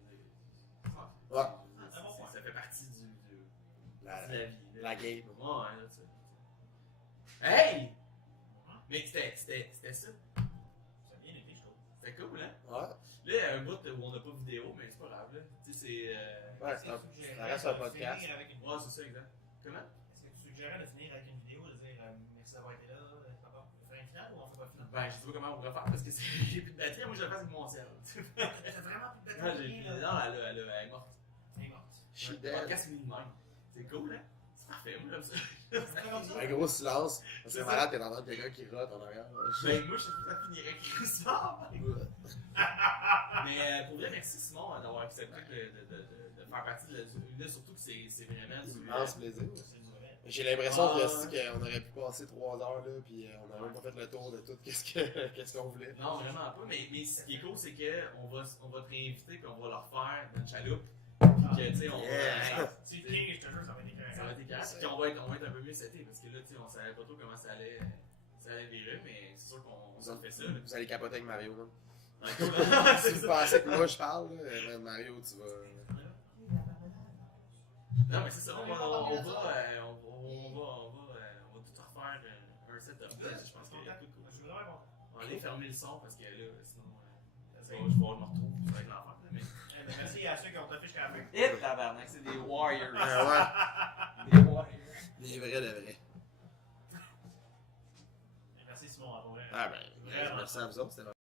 Ouais. Ça fait partie de La la vie. là. la game. Ouais, là, tu sais. Hey! Mais c'était ça. Ça a bien été, je trouve. C'était cool, hein? Ouais. Là, il y a un bout où on n'a pas vidéo, mais c'est pas grave, là. Tu sais, c'est. Ouais, ça reste un podcast. Ouais, c'est ça, exact. Comment? Est-ce que tu suggérais de finir avec une vidéo, de dire merci d'avoir été là, on fait un final ou on fait pas un final? Ben, je sais pas comment on pourrait faire parce que j'ai plus de batterie. Moi, je le fais avec mon ciel. T'as vraiment plus de Non, batterie, là. non, elle est morte. Elle est morte. She Le dead. podcast fini de même. C'est cool, hein? C'est parfait, moi, j'aime ça. Un gros silence. C'est malade, t'es dans quelqu'un qui rote en arrière. Ben, moi, je sais pas ça finirait avec Christophe. Mais pour vrai, merci Simon d'avoir accepté de faire partie de là, surtout que c'est vraiment du. Immense plaisir. C'est du vrai. J'ai l'impression qu'on aurait pu passer 3 heures là, puis on n'a même pas fait le tour de tout qu'est-ce qu'on voulait. Non, vraiment pas. Mais ce qui est cool, c'est qu'on va te réinviter puis on va leur faire une chaloupe. Puis que, tu sais, on Yeah. va. Tu tiens, je te jure, ça va être écœurant. Ça va être écœurant. Puis on va être un peu mieux seté parce que là, tu sais, on savait pas trop comment ça allait virer, mais c'est sûr qu'on s'en fait ça. Là. Vous allez capoter avec Mario. Là. Ouais, cool, hein? Si vous pensez que moi je parle, là, Mario, tu vas. Non, mais c'est ça, on va tout refaire un setup. Là. Je pense qu'il y a beaucoup de cool. Je suis vraiment content. On va aller fermer le son parce que là, sinon, je vais me retrouver avec l'enfant. Mais... Merci à ceux qui ont toffé jusqu'à la fin. Et tabarnak, c'est des warriors. Ouais, Des warriors. des vrais de vrais. Merci Simon, à toi. Ah ben, merci à vous autres, c'était